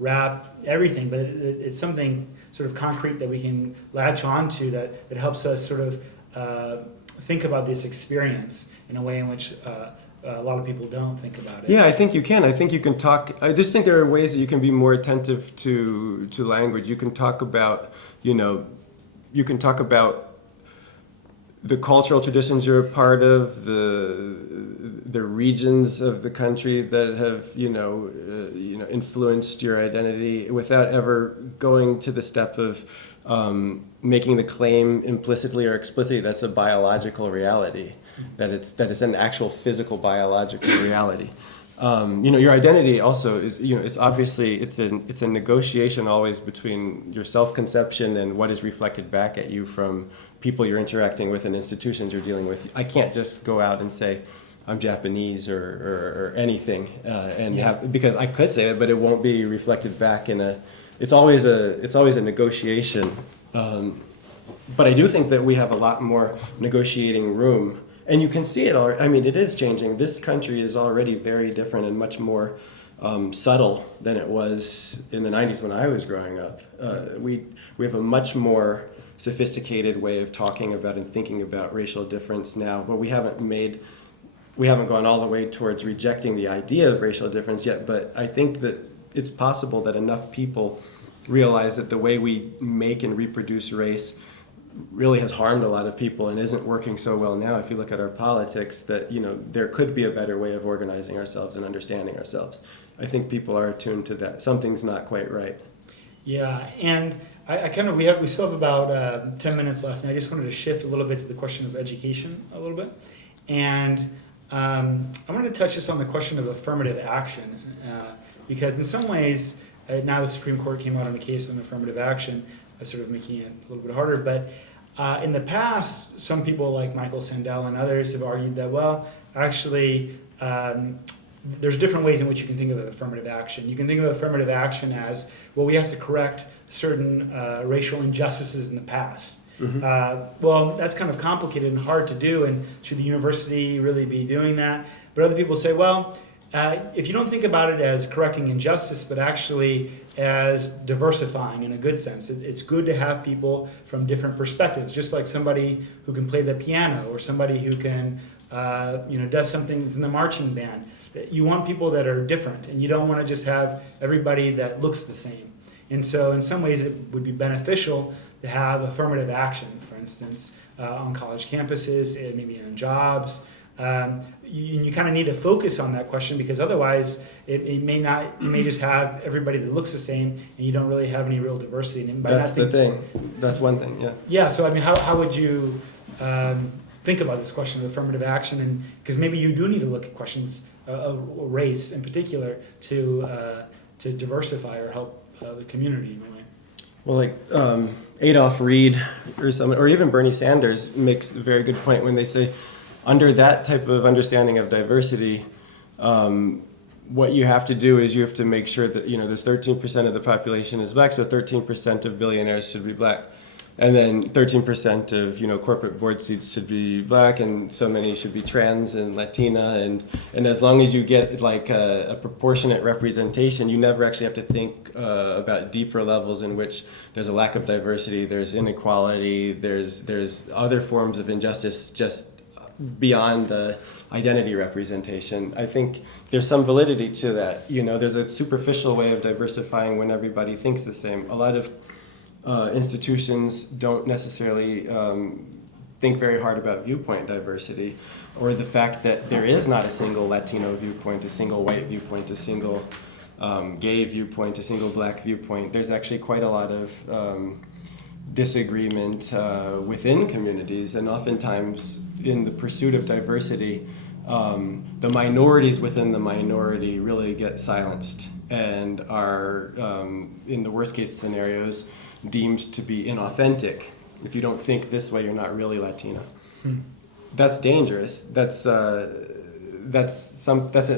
wrap everything, but it's something sort of concrete that we can latch onto that helps us sort of think about this experience in a way in which a lot of people don't think about it. Yeah, I think you can. I think you can talk. I just think there are ways that you can be more attentive to language. You can talk about, you can talk about the cultural traditions you're a part of, the regions of the country that have, influenced your identity, without ever going to the step of making the claim implicitly or explicitly that's a biological reality, that it's an actual physical biological reality. Your identity also is, it's obviously it's a negotiation always between your self-conception and what is reflected back at you from people you're interacting with and institutions you're dealing with. I can't just go out and say I'm Japanese or anything, because I could say it, but it won't be reflected back in a. It's always a negotiation, but I do think that we have a lot more negotiating room, and you can see it. I mean, it is changing. This country is already very different and much more subtle than it was in the '90s when I was growing up. We have a much more sophisticated way of talking about and thinking about racial difference now, but we haven't gone all the way towards rejecting the idea of racial difference yet. But I think that it's possible that enough people realize that the way we make and reproduce race really has harmed a lot of people and isn't working so well now. If you look at our politics, that there could be a better way of organizing ourselves and understanding ourselves. I think people are attuned to that. Something's not quite right. Yeah, and we still have about 10 minutes left, and I just wanted to shift a little bit to the question of education a little bit, and I wanted to touch just on the question of affirmative action. Because in some ways, now the Supreme Court came out on a case on affirmative action, sort of making it a little bit harder. But in the past, some people like Michael Sandel and others have argued that, well, actually, there's different ways in which you can think of affirmative action. You can think of affirmative action as, well, we have to correct certain racial injustices in the past. Mm-hmm. Well, that's kind of complicated and hard to do, and should the university really be doing that? But other people say, well, if you don't think about it as correcting injustice, but actually as diversifying in a good sense, it's good to have people from different perspectives, just like somebody who can play the piano or somebody who can, does something that's in the marching band. You want people that are different, and you don't want to just have everybody that looks the same. And so in some ways it would be beneficial to have affirmative action, for instance, on college campuses, maybe in jobs. You kind of need to focus on that question, because otherwise you may just have everybody that looks the same and you don't really have any real diversity. And That's the thing. That's one thing, yeah. Yeah, so I mean, how would you think about this question of affirmative action? And because maybe you do need to look at questions of race in particular to diversify or help the community in a way. Well, like Adolph Reed or even Bernie Sanders makes a very good point when they say, under that type of understanding of diversity, what you have to do is you have to make sure that, there's 13% of the population is black, so 13% of billionaires should be black. And then 13% of, corporate board seats should be black, and so many should be trans and Latina. And as long as you get like a proportionate representation, you never actually have to think about deeper levels in which there's a lack of diversity, there's inequality, there's other forms of injustice just beyond identity representation. I think there's some validity to that. There's a superficial way of diversifying when everybody thinks the same. A lot of institutions don't necessarily think very hard about viewpoint diversity, or the fact that there is not a single Latino viewpoint, a single white viewpoint, a single gay viewpoint, a single black viewpoint. There's actually quite a lot of disagreement within communities, and oftentimes in the pursuit of diversity, the minorities within the minority really get silenced and are, in the worst case scenarios, deemed to be inauthentic. If you don't think this way, you're not really Latino. That's dangerous. That's an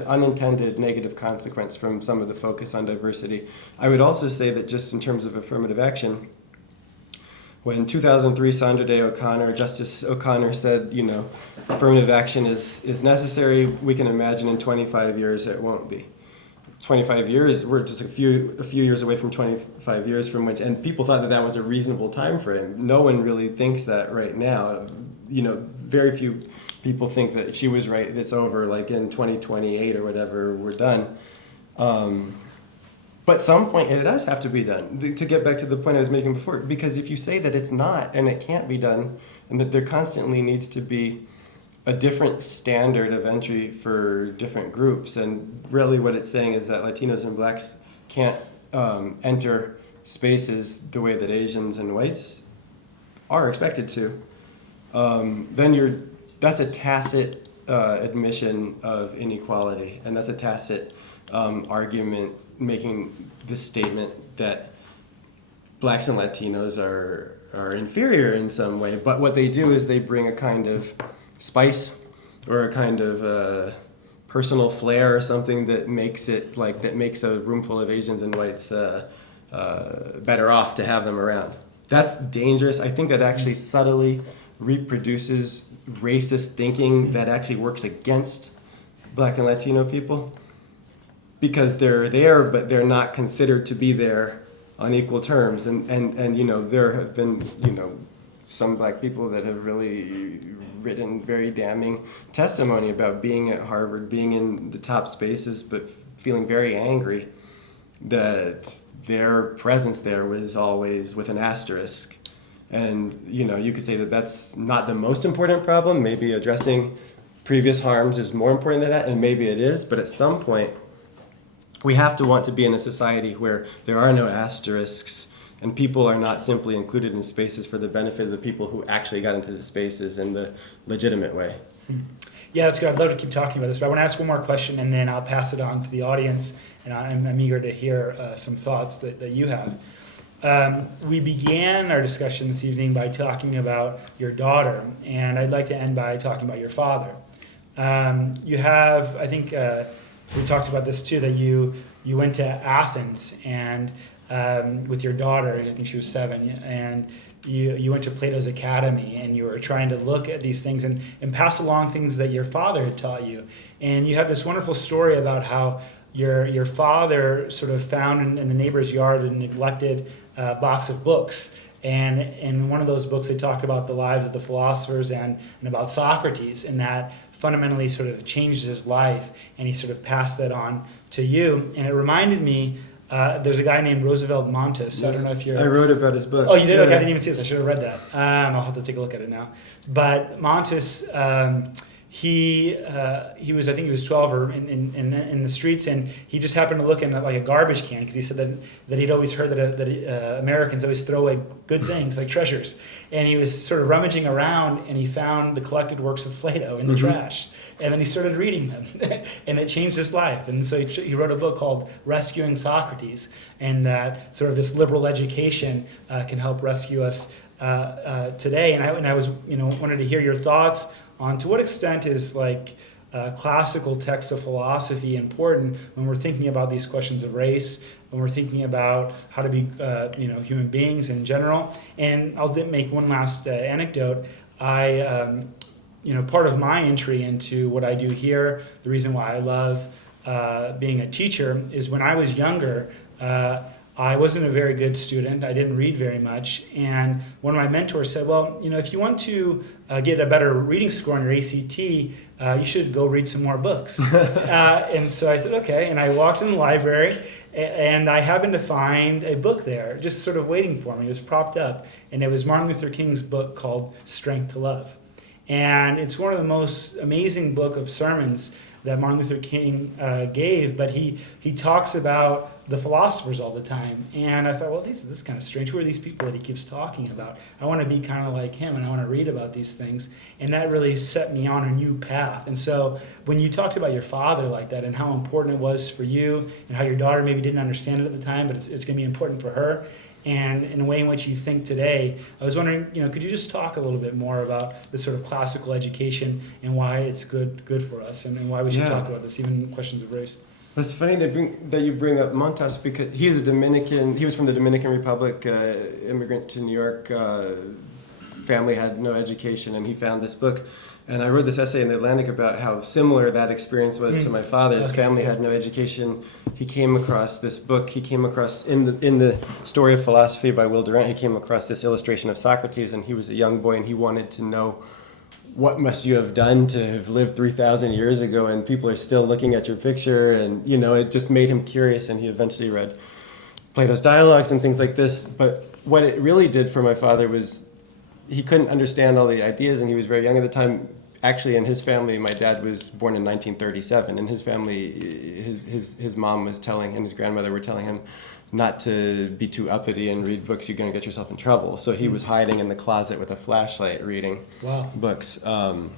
unintended negative consequence from some of the focus on diversity. I would also say that just in terms of affirmative action, when 2003 Sandra Day O'Connor, Justice O'Connor said, affirmative action is necessary, we can imagine in 25 years it won't be. 25 years, we're just a few years away from 25 years from which, and people thought that was a reasonable time frame. No one really thinks that right now. Very few people think that she was right, it's over, like in 2028 or whatever, we're done. But at some point it does have to be done, to get back to the point I was making before, because if you say that it's not and it can't be done, and that there constantly needs to be a different standard of entry for different groups, and really what it's saying is that Latinos and blacks can't enter spaces the way that Asians and whites are expected to, then that's a tacit admission of inequality, and that's a tacit argument making this statement that blacks and Latinos are inferior in some way. But what they do is they bring a kind of spice or a kind of personal flair or something that makes a room full of Asians and whites better off to have them around. That's dangerous. I think that actually subtly reproduces racist thinking that actually works against black and Latino people, because they're there, but they're not considered to be there on equal terms. And there have been, some black people that have really written very damning testimony about being at Harvard, being in the top spaces, but feeling very angry that their presence there was always with an asterisk. And, you could say that that's not the most important problem. Maybe addressing previous harms is more important than that, and maybe it is, but at some point, we have to want to be in a society where there are no asterisks and people are not simply included in spaces for the benefit of the people who actually got into the spaces in the legitimate way. Yeah, that's good. I'd love to keep talking about this, but I want to ask one more question and then I'll pass it on to the audience, and I'm eager to hear some thoughts that you have. We began our discussion this evening by talking about your daughter, and I'd like to end by talking about your father. You have, I think, we talked about this too, that you went to Athens and with your daughter, I think she was 7, and you went to Plato's Academy, and you were trying to look at these things and pass along things that your father had taught you. And you have this wonderful story about how your father sort of found in the neighbor's yard a neglected box of books. And in one of those books, they talked about the lives of the philosophers and about Socrates, and that fundamentally sort of changed his life, and he sort of passed that on to you. And it reminded me there's a guy named Roosevelt Montes. I don't know if you're... I wrote about his book. Oh, you did? Okay, I Yeah. didn't even see this. I should have read that. I'll have to take a look at it now. But Montes, he was, I think he was 12 or in the streets, and he just happened to look in like a garbage can because he said that he'd always heard that Americans always throw away good things like treasures. And he was sort of rummaging around, and he found the collected works of Plato in the trash. And then he started reading them, and it changed his life. And so he wrote a book called Rescuing Socrates, and that sort of this liberal education can help rescue us today. And I was, wanted to hear your thoughts on to what extent is like classical texts of philosophy important when we're thinking about these questions of race, when we're thinking about how to be, human beings in general. And I'll make one last anecdote. Part of my entry into what I do here, the reason why I love being a teacher is when I was younger, I wasn't a very good student. I didn't read very much. And one of my mentors said, well, if you want to get a better reading score on your ACT, you should go read some more books. And so I said, okay. And I walked in the library, and I happened to find a book there just sort of waiting for me. It was propped up. And it was Martin Luther King's book called Strength to Love. And it's one of the most amazing book of sermons that Martin Luther King gave, but he talks about the philosophers all the time. And I thought, well, this is kind of strange. Who are these people that he keeps talking about? I want to be kind of like him, and I want to read about these things. And that really set me on a new path. And so when you talked about your father like that and how important it was for you and how your daughter maybe didn't understand it at the time, but it's going to be important for her, and in a way in which you think today, I was wondering, could you just talk a little bit more about the sort of classical education and why it's good for us and why we should talk about this, even questions of race? It's funny that you bring up Montes because he's a Dominican. He was from the Dominican Republic, immigrant to New York. Family had no education, and he found this book. And I wrote this essay in the Atlantic about how similar that experience was to my father. His family had no education. He came across this book. He came across in the Story of Philosophy by Will Durant. He came across this illustration of Socrates, and he was a young boy, and he wanted to know, what must you have done to have lived 3,000 years ago, and people are still looking at your picture? And it just made him curious, and he eventually read Plato's dialogues and things like this. But what it really did for my father was he couldn't understand all the ideas, and he was very young at the time. Actually, in his family, my dad was born in 1937. In his family, his mom was telling him, his grandmother were telling him not to be too uppity and read books. You're going to get yourself in trouble. So he was hiding in the closet with a flashlight reading books. And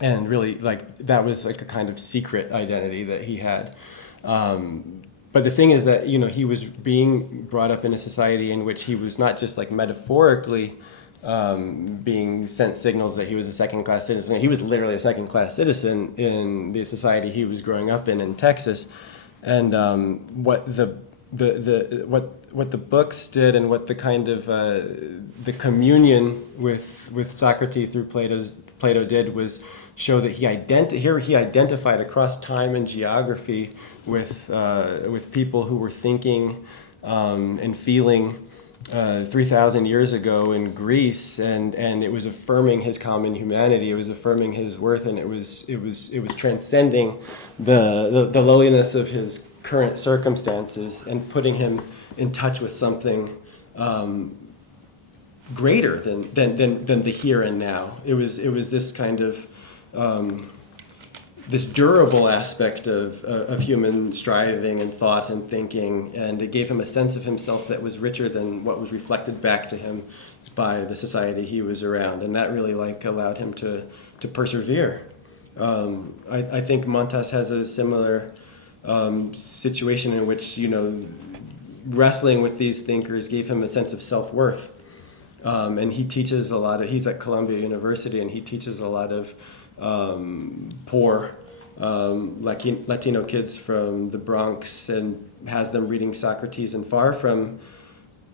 really, that was like a kind of secret identity that he had. But the thing is that, he was being brought up in a society in which he was not just metaphorically being sent signals that he was a second-class citizen. He was literally a second-class citizen in the society he was growing up in Texas. And what the books did, and what the kind of the communion with Socrates through Plato did, was show that he identified across time and geography with people who were thinking and feeling 3,000 years ago in Greece, and it was affirming his common humanity. It was affirming his worth, and it was transcending the lowliness of his current circumstances and putting him in touch with something greater than the here and now. It was this kind of this durable aspect of human striving and thought and thinking, and it gave him a sense of himself that was richer than what was reflected back to him by the society he was around, and that really allowed him to persevere. I think Montes has a similar situation in which wrestling with these thinkers gave him a sense of self-worth, and he teaches a lot of. He's at Columbia University, and he teaches a lot of poor Latino kids from the Bronx, and has them reading Socrates, and far from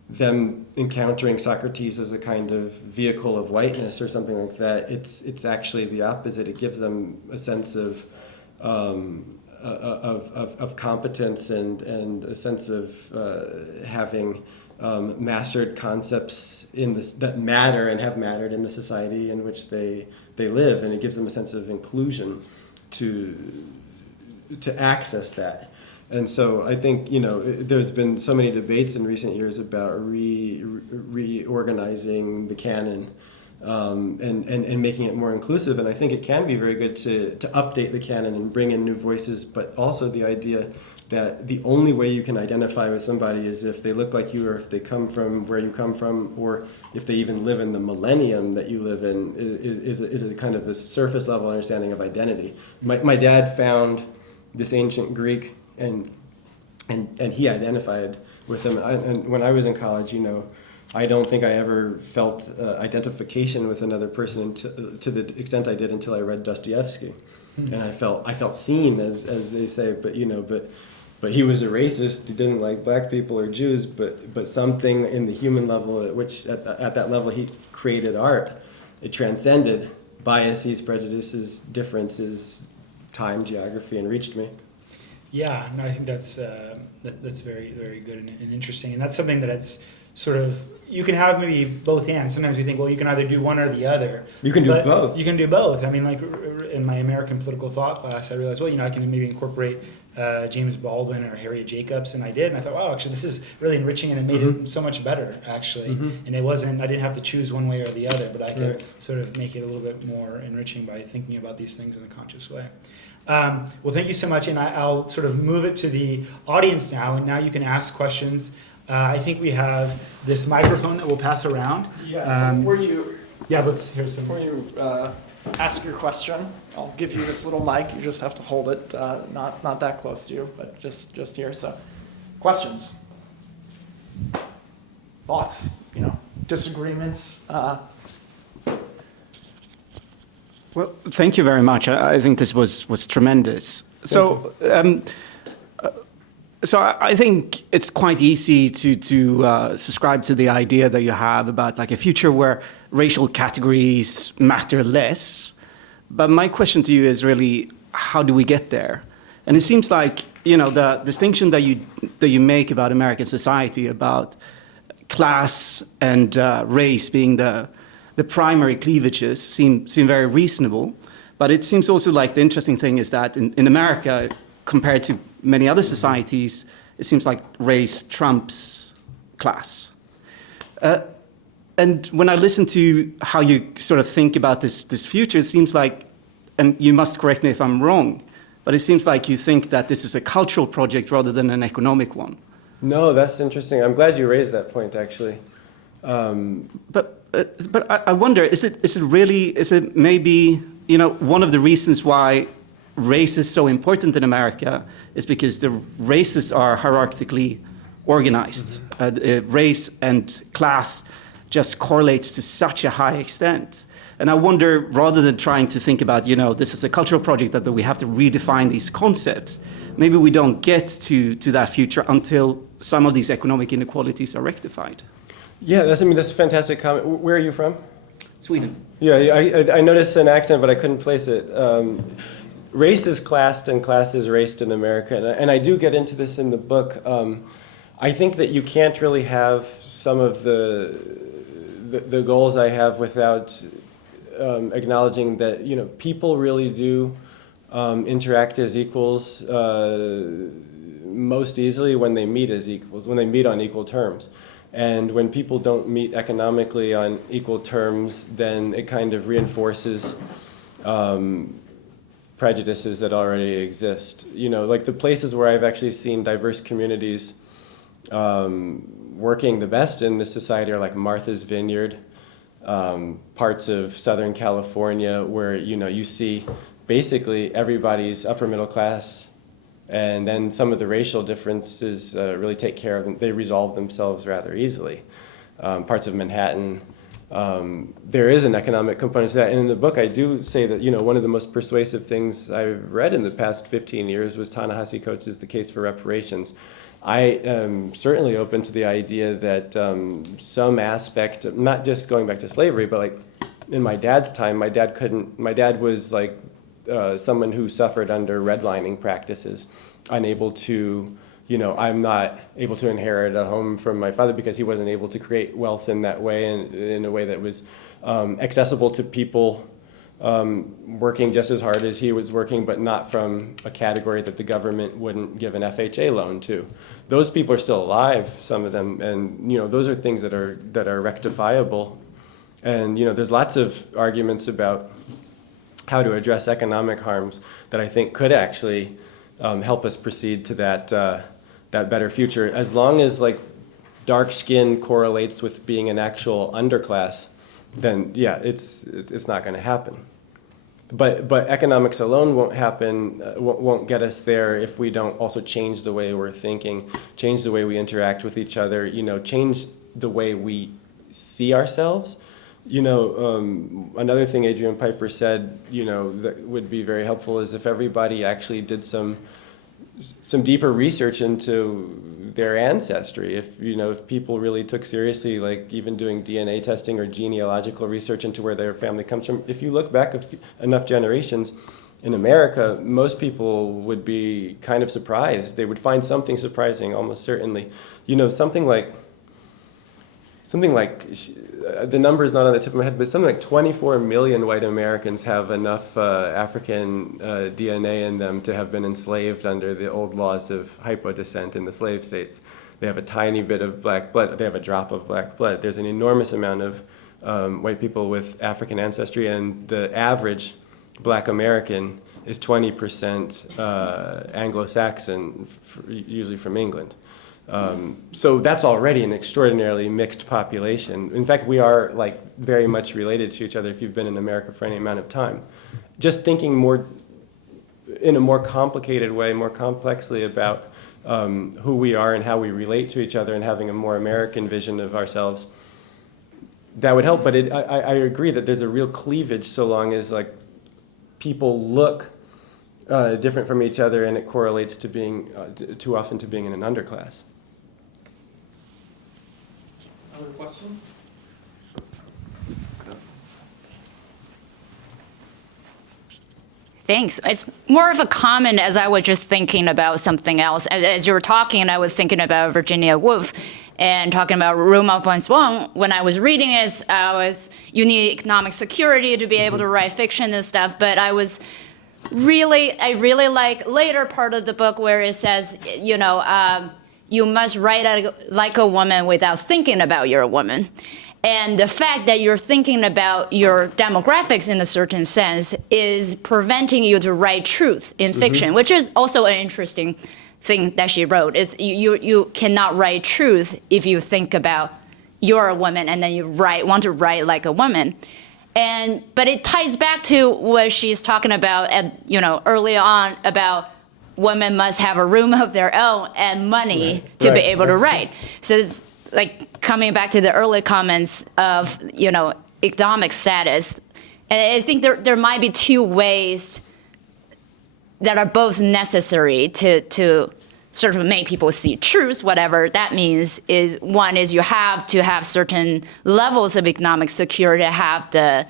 them encountering Socrates as a kind of vehicle of whiteness or something like that, it's actually the opposite. It gives them a sense of competence and a sense of having mastered concepts that matter and have mattered in the society in which they live, and it gives them a sense of inclusion to access that. And so I think, there's been so many debates in recent years about reorganizing the canon, and making it more inclusive. And I think it can be very good to update the canon and bring in new voices, but also the idea that the only way you can identify with somebody is if they look like you, or if they come from where you come from, or if they even live in the millennium that you live in, is a kind of a surface level understanding of identity. My dad found this ancient Greek, and he identified with them. And when I was in college, I don't think I ever felt identification with another person to the extent I did until I read Dostoevsky. Mm-hmm. And I felt seen, as they say, but he was a racist. He didn't like black people or Jews, but something in the human level, at which at that level he created art. It transcended biases, prejudices, differences, time, geography, and reached me. Yeah, no, I think that's very, very good and interesting, and that's something that's sort of, you can have maybe both and. Sometimes we think, well, you can either do one or the other. You can do both. You can do both. I mean, like in my American political thought class, I realized, well, I can maybe incorporate James Baldwin or Harriet Jacobs, and I did, and I thought, wow, actually, this is really enriching, and it made it so much better, actually. Mm-hmm. And I didn't have to choose one way or the other, but I could sort of make it a little bit more enriching by thinking about these things in a conscious way. Well, thank you so much, and I'll sort of move it to the audience now, and now you can ask questions. I think we have this microphone that we'll pass around. Yeah, before you ask your question, I'll give you this little mic. You just have to hold it, not that close to you, but just here. So, questions, thoughts, disagreements. Well, thank you very much. I think this was tremendous. So I think it's quite easy to subscribe to the idea that you have about like a future where racial categories matter less. But my question to you is really, how do we get there? And it seems like, the distinction that you make about American society, about class and race being the primary cleavages seem very reasonable. But it seems also like the interesting thing is that in America, compared to many other societies, it seems like race trumps class. And when I listen to how you sort of think about this future, it seems like, and you must correct me if I'm wrong, but it seems like you think that this is a cultural project rather than an economic one. No, that's interesting. I'm glad you raised that point, actually. But I wonder, is it maybe, one of the reasons why race is so important in America is because the races are hierarchically organized. Race and class just correlates to such a high extent. And I wonder, rather than trying to think about, this is a cultural project that we have to redefine these concepts, maybe we don't get to that future until some of these economic inequalities are rectified. Yeah, that's a fantastic comment. Where are you from? Sweden. Yeah, I noticed an accent, but I couldn't place it. Race is classed and class is raced in America, and I do get into this in the book. I think that you can't really have some of the goals I have without acknowledging that people really do interact as equals most easily when they meet as equals, when they meet on equal terms. And when people don't meet economically on equal terms, then it kind of reinforces prejudices that already exist. Like the places where I've actually seen diverse communities working the best in this society are like Martha's Vineyard, parts of Southern California, where you see basically everybody's upper middle class, and then some of the racial differences really take care of them. They resolve themselves rather easily. Parts of Manhattan, there is an economic component to that. And in the book, I do say that one of the most persuasive things I've read in the past 15 years was Ta-Nehisi Coates' The Case for Reparations. I am certainly open to the idea that some aspect, not just going back to slavery, but like in my dad's time, my dad was like someone who suffered under redlining practices, unable to, I'm not able to inherit a home from my father because he wasn't able to create wealth in that way and in a way that was accessible to people working just as hard as he was working, but not from a category that the government wouldn't give an FHA loan to. Those people are still alive, some of them, and those are things that are rectifiable. And there's lots of arguments about how to address economic harms that I think could actually help us proceed to that better future. As long as dark skin correlates with being an actual underclass, then yeah, it's not going to happen. But economics alone won't happen, won't get us there if we don't also change the way we're thinking, change the way we interact with each other, change the way we see ourselves. Another thing Adrian Piper said, that would be very helpful is if everybody actually did some deeper research into their ancestry. If people really took seriously, even doing DNA testing or genealogical research into where their family comes from. If you look back enough generations in America, most people would be kind of surprised. They would find something surprising, almost certainly. Something like the number is not on the tip of my head, but something like 24 million white Americans have enough African DNA in them to have been enslaved under the old laws of hypodescent in the slave states. They have a tiny bit of black blood. They have a drop of black blood. There's an enormous amount of white people with African ancestry, and the average black American is 20% Anglo-Saxon, usually from England. So that's already an extraordinarily mixed population. In fact, we are very much related to each other if you've been in America for any amount of time. Just thinking in a more complicated way, more complexly about who we are and how we relate to each other and having a more American vision of ourselves, that would help. But I agree that there's a real cleavage so long as people look different from each other and it correlates to being too often to being in an underclass. Other questions? Thanks. It's more of a comment as I was just thinking about something else. As you were talking, I was thinking about Virginia Woolf and talking about Room of One's Own. When I was reading it, you need economic security to be able to write fiction and stuff, but I really like later part of the book where it says, you must write like a woman without thinking about you're a woman. And the fact that you're thinking about your demographics in a certain sense is preventing you to write truth in fiction, which is also an interesting thing that she wrote. Is you cannot write truth if you think about you're a woman and then you want to write like a woman. But it ties back to what she's talking about early on about women must have a room of their own and money to be able to write. So it's coming back to the early comments of economic status. And I think there might be two ways that are both necessary to sort of make people see truth, whatever that means. Is one is you have to have certain levels of economic security to have the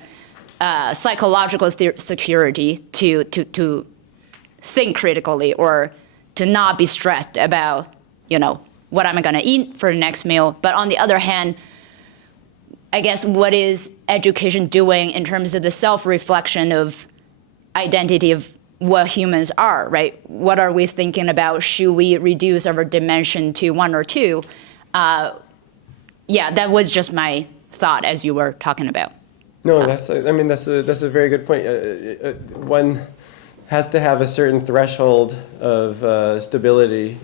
psychological security to think critically or to not be stressed about, what am I going to eat for the next meal. But on the other hand, I guess what is education doing in terms of the self-reflection of identity of what humans are, right? What are we thinking about? Should we reduce our dimension to 1 or 2? That was just my thought as you were talking about. No, that's a very good point. One has to have a certain threshold of stability.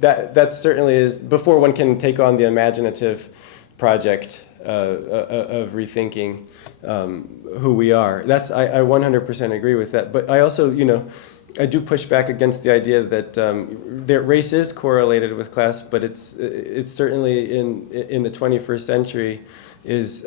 That certainly is before one can take on the imaginative project of rethinking who we are. I 100% agree with that. But I also, I do push back against the idea that race is correlated with class, but it's certainly in the 21st century is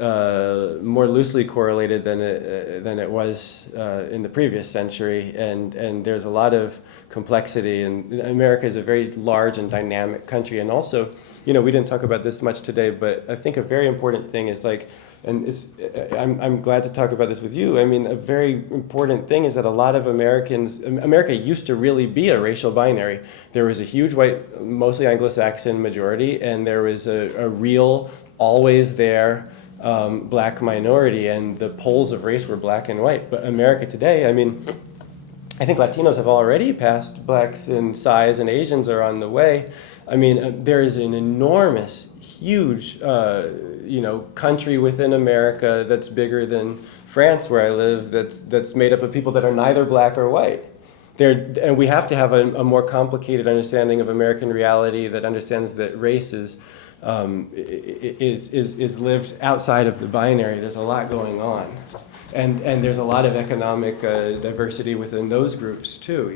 more loosely correlated than it was in the previous century, and there's a lot of complexity. And America is a very large and dynamic country, and also, we didn't talk about this much today, but I think a very important thing is I'm glad to talk about this with you. A very important thing is that a lot of America used to really be a racial binary. There was a huge white, mostly Anglo-Saxon majority, and there was a real, always there black minority, and the poles of race were black and white. But America today, I mean, I think Latinos have already passed blacks in size, and Asians are on the way. I mean, there is an enormous, huge, country within America that's bigger than France, where I live, that's made up of people that are neither black or white. And we have to have a more complicated understanding of American reality that understands that race is lived outside of the binary. There's a lot going on, and there's a lot of economic diversity within those groups too.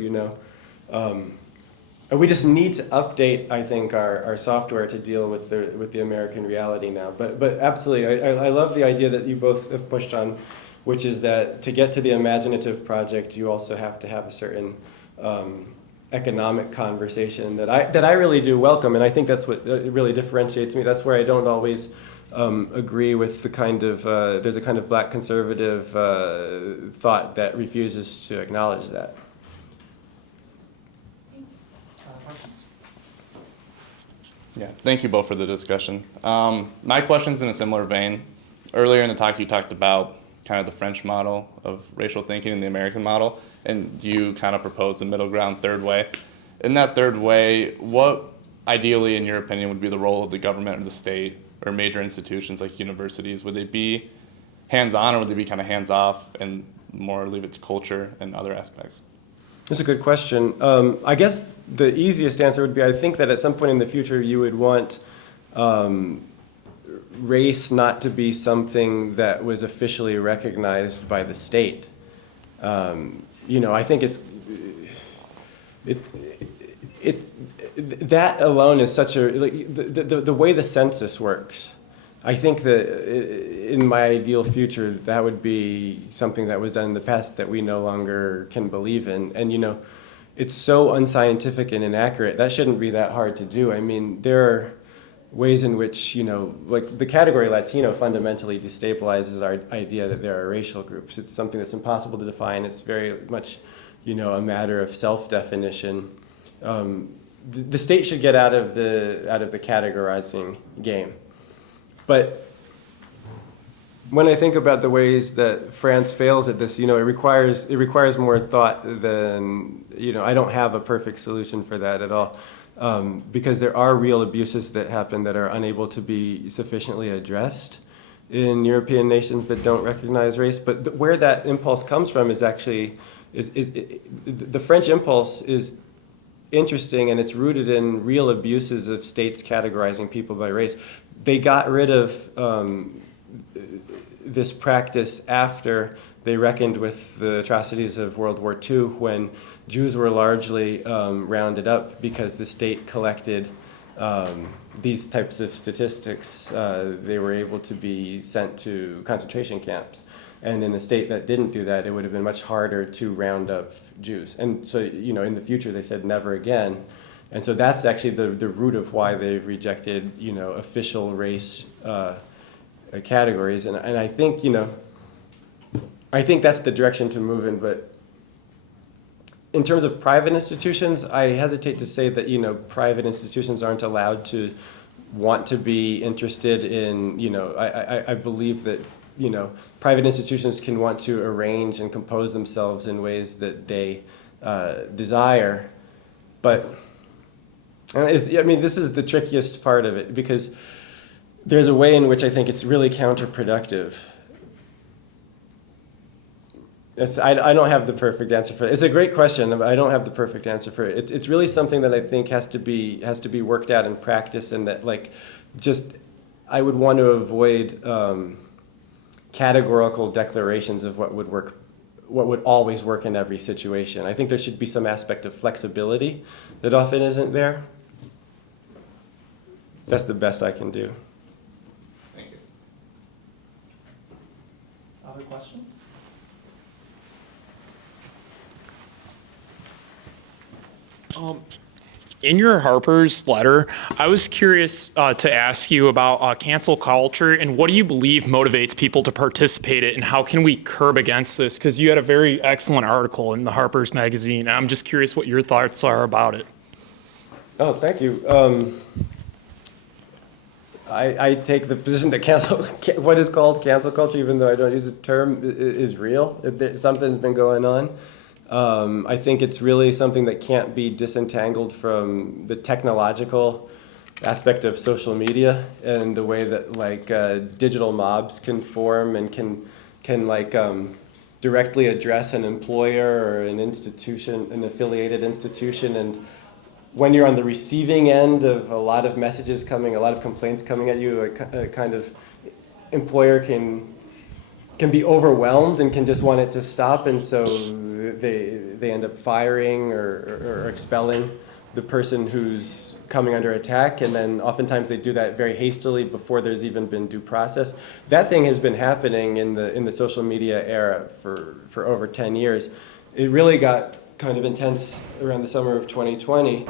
And we just need to update, I think, our software to deal with the American reality now. But absolutely, I love the idea that you both have pushed on, which is that to get to the imaginative project, you also have to have a certain economic conversation that I really do welcome, and I think that's what really differentiates me. That's where I don't always agree with the kind of there's a kind of black conservative thought that refuses to acknowledge that. Questions? Yeah, thank you both for the discussion. My question's in a similar vein. Earlier in the talk, you talked about kind of the French model of racial thinking and the American model, and you kind of proposed the middle ground third way. In that third way, what ideally, in your opinion, would be the role of the government or the state or major institutions like universities? Would they be hands-on, or would they be kind of hands-off and more leave it to culture and other aspects? That's a good question. I guess the easiest answer would be, I think that at some point in the future you would want race not to be something that was officially recognized by the state. I think that alone is such a, the way the census works. I think that in my ideal future, that would be something that was done in the past that we no longer can believe in. And, it's so unscientific and inaccurate. That shouldn't be that hard to do. I mean, there are ways in which, like the category Latino fundamentally destabilizes our idea that there are racial groups. It's something that's impossible to define. It's very much, a matter of self-definition. The state should get out of the categorizing game. But when I think about the ways that France fails at this, it requires more thought than, I don't have a perfect solution for that at all. Because there are real abuses that happen that are unable to be sufficiently addressed in European nations that don't recognize race. But where that impulse comes from is actually, the French impulse is interesting, and it's rooted in real abuses of states categorizing people by race. They got rid of this practice after they reckoned with the atrocities of World War II, when Jews were largely rounded up because the state collected these types of statistics. They were able to be sent to concentration camps. And in a state that didn't do that, it would have been much harder to round up Jews. And so, in the future, they said never again. And so that's actually the root of why they've rejected, official race categories. And I think, I think that's the direction to move in. But in terms of private institutions, I hesitate to say that, private institutions aren't allowed to want to be interested in, I believe that, private institutions can want to arrange and compose themselves in ways that they desire. But, this is the trickiest part of it, because there's a way in which I think it's really counterproductive. I don't have the perfect answer for it. It's a great question, but I don't have the perfect answer for it. It's really something that I think has to be worked out in practice, and that I would want to avoid categorical declarations of what would always work in every situation. I think there should be some aspect of flexibility that often isn't there. That's the best I can do. Thank you. Other questions? In your Harper's letter, I was curious to ask you about cancel culture, and what do you believe motivates people to participate in it, and how can we curb against this? Because you had a very excellent article in the Harper's magazine, and I'm just curious what your thoughts are about it. Oh, thank you. I take the position that what is called cancel culture, even though I don't use the term, is real. Something's been going on. I think it's really something that can't be disentangled from the technological aspect of social media and the way that digital mobs can form and can directly address an employer or an institution, an affiliated institution. And when you're on the receiving end of a lot of messages coming, a lot of complaints coming at you, a kind of employer can be overwhelmed and can just want it to stop, and so they end up firing or expelling the person who's coming under attack, and then oftentimes they do that very hastily before there's even been due process. That thing has been happening in the social media era for over 10 years. It really got kind of intense around the summer of 2020.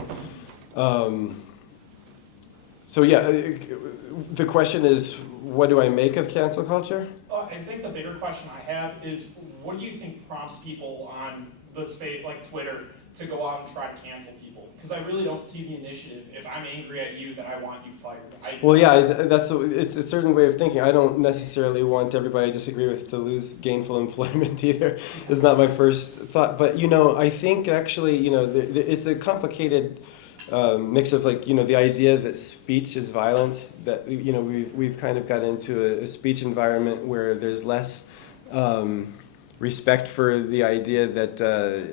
So yeah, the question is, what do I make of cancel culture? I think the bigger question I have is, what do you think prompts people on the space like Twitter to go out and try to cancel people? Because I really don't see the initiative. If I'm angry at you, then I want you fired. Well, yeah, it's a certain way of thinking. I don't necessarily want everybody I disagree with to lose gainful employment either. It's not my first thought. But, I think actually, it's a complicated mix of the idea that speech is violence, that, we've kind of got into a speech environment where there's less respect for the idea that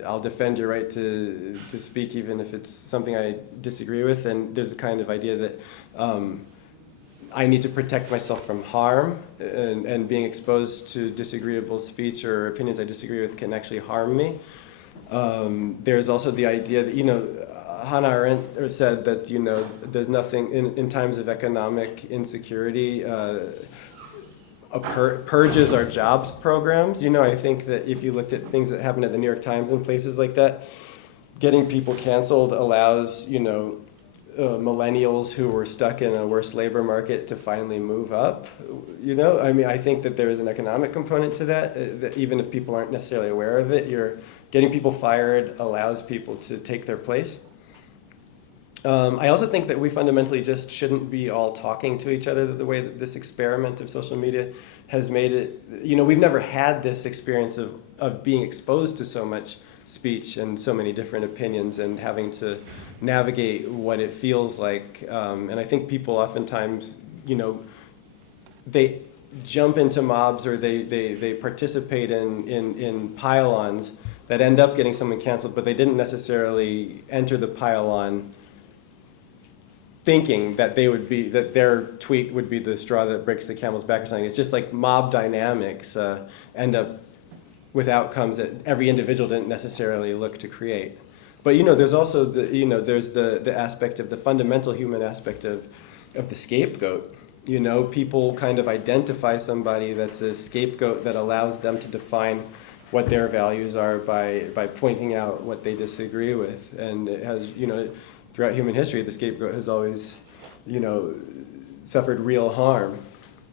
I'll defend your right to speak even if it's something I disagree with, and there's a kind of idea that I need to protect myself from harm, and being exposed to disagreeable speech or opinions I disagree with can actually harm me. There's also the idea that, Hannah Arendt said that, there's nothing, in times of economic insecurity, purges are jobs programs. I think that if you looked at things that happen at the New York Times and places like that, getting people canceled allows, millennials who were stuck in a worse labor market to finally move up. I think that there is an economic component to that even if people aren't necessarily aware of it. Getting people fired allows people to take their place. I also think that we fundamentally just shouldn't be all talking to each other the way that this experiment of social media has made it. We've never had this experience of being exposed to so much speech and so many different opinions and having to navigate what it feels like. And I think people oftentimes, they jump into mobs or they participate in pile-ons that end up getting someone canceled, but they didn't necessarily enter the pile-on thinking that their tweet would be the straw that breaks the camel's back or something. It's just like mob dynamics end up with outcomes that every individual didn't necessarily look to create. But there's also there's the aspect of the fundamental human aspect of the scapegoat. People kind of identify somebody that's a scapegoat that allows them to define what their values are by pointing out what they disagree with, and it has throughout human history, the scapegoat has always, suffered real harm.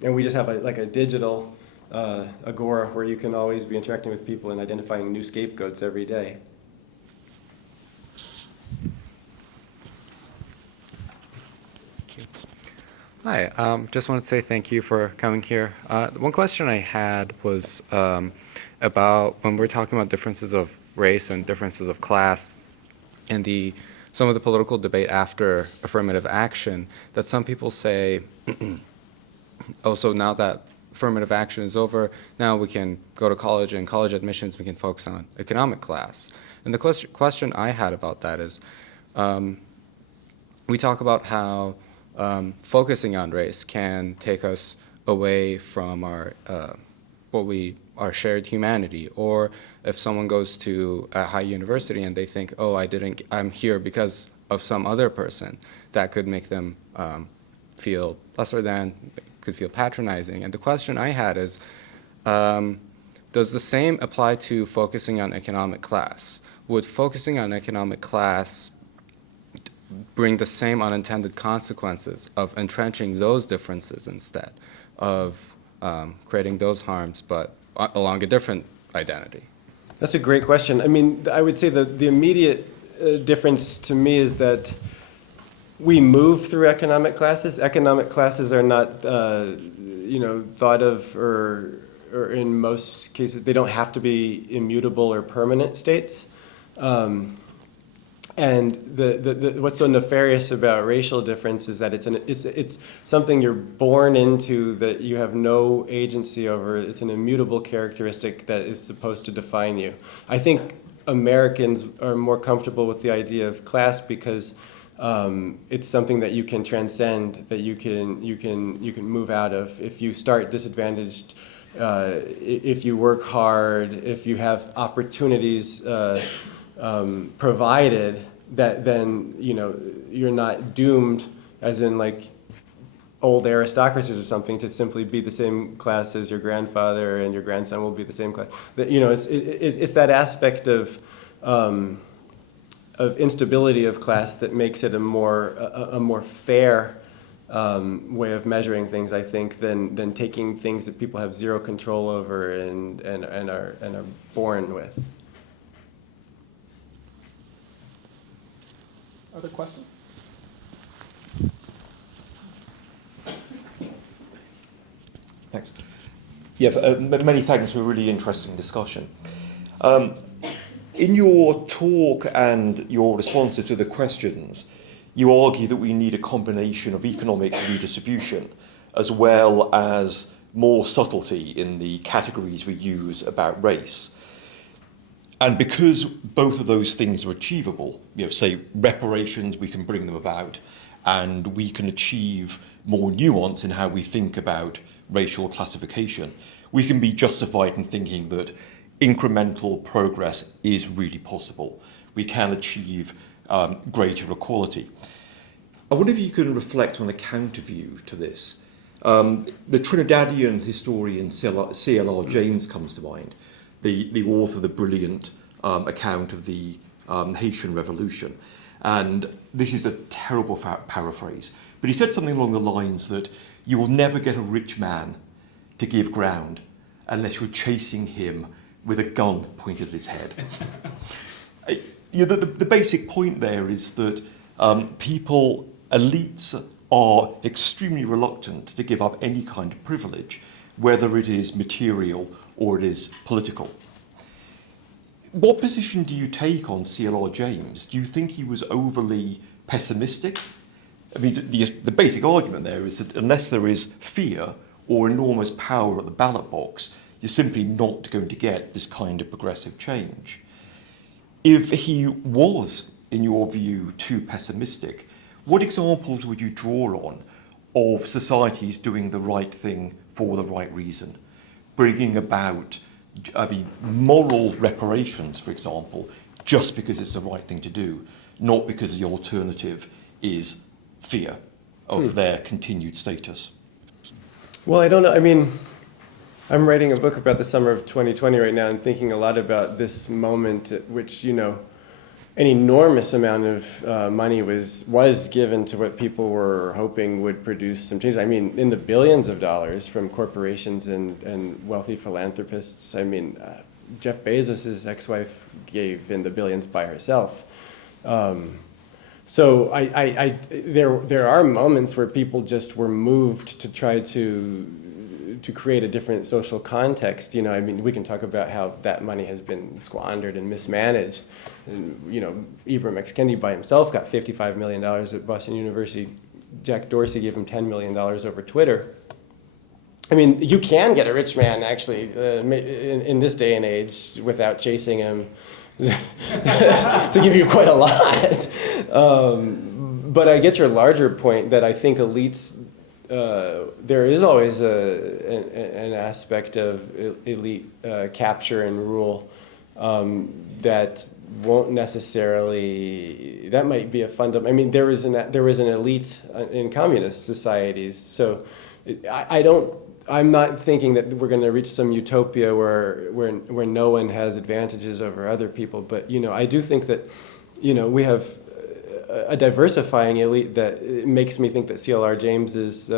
And we just have a digital agora where you can always be interacting with people and identifying new scapegoats every day. Hi, just wanted to say thank you for coming here. One question I had was about when we're talking about differences of race and differences of class in some of the political debate after affirmative action, that some people say, oh, so now that affirmative action is over, now we can go to college, and college admissions, we can focus on economic class. And the question I had about that is, we talk about how focusing on race can take us away from our shared humanity, or if someone goes to a high university and they think, oh, I'm here because of some other person, that could make them feel lesser than, could feel patronizing. And the question I had is, does the same apply to focusing on economic class? Would focusing on economic class bring the same unintended consequences of entrenching those differences instead of creating those harms, but along a different identity? That's a great question. I would say that the immediate difference to me is that we move through economic classes. Economic classes are not, thought of or in most cases, they don't have to be immutable or permanent states. And what's so nefarious about racial difference is that it's something you're born into that you have no agency over. It's an immutable characteristic that is supposed to define you. I think Americans are more comfortable with the idea of class because it's something that you can transcend, that you can move out of. If you start disadvantaged, if you work hard, if you have opportunities provided, that then you're not doomed, as in like old aristocracies or something, to simply be the same class as your grandfather, and your grandson will be the same class. It's that aspect of instability of class that makes it a more fair way of measuring things, I think, than taking things that people have zero control over and are born with. Other questions? Thanks. Yeah, many thanks for a really interesting discussion. In your talk and your responses to the questions, you argue that we need a combination of economic redistribution as well as more subtlety in the categories we use about race. And because both of those things are achievable, say reparations, we can bring them about, and we can achieve more nuance in how we think about racial classification, we can be justified in thinking that incremental progress is really possible. We can achieve greater equality. I wonder if you can reflect on a counter view to this. The Trinidadian historian C.L.R. James comes to mind, the author of the brilliant account of the Haitian Revolution. And this is a terrible paraphrase, but he said something along the lines that you will never get a rich man to give ground unless you're chasing him with a gun pointed at his head. The basic point there is that elites are extremely reluctant to give up any kind of privilege, whether it is material or it is political. What position do you take on C.L.R. James? Do you think he was overly pessimistic? I mean, the basic argument there is that unless there is fear or enormous power at the ballot box, you're simply not going to get this kind of progressive change. If he was, in your view, too pessimistic, what examples would you draw on of societies doing the right thing for the right reason, bringing about moral reparations, for example, just because it's the right thing to do, not because the alternative is fear of their continued status? Well, I don't know. I mean, I'm writing a book about the summer of 2020 right now and thinking a lot about this moment at which, an enormous amount of money was given to what people were hoping would produce some change. I mean, in the billions of dollars from corporations and wealthy philanthropists. I mean, Jeff Bezos' ex-wife gave in the billions by herself. So there are moments where people just were moved to try to create a different social context. I mean, we can talk about how that money has been squandered and mismanaged. And, Ibram X. Kendi by himself got $55 million at Boston University. Jack Dorsey gave him $10 million over Twitter. I mean, you can get a rich man, actually, in this day and age without chasing him to give you quite a lot. But I get your larger point that I think elites, there is always an aspect of elite capture and rule that won't necessarily. That might be a fundamental. I mean, there is an elite in communist societies. So I'm not thinking that we're going to reach some utopia where no one has advantages over other people. But I do think that we have a diversifying elite that makes me think that C.L.R. James's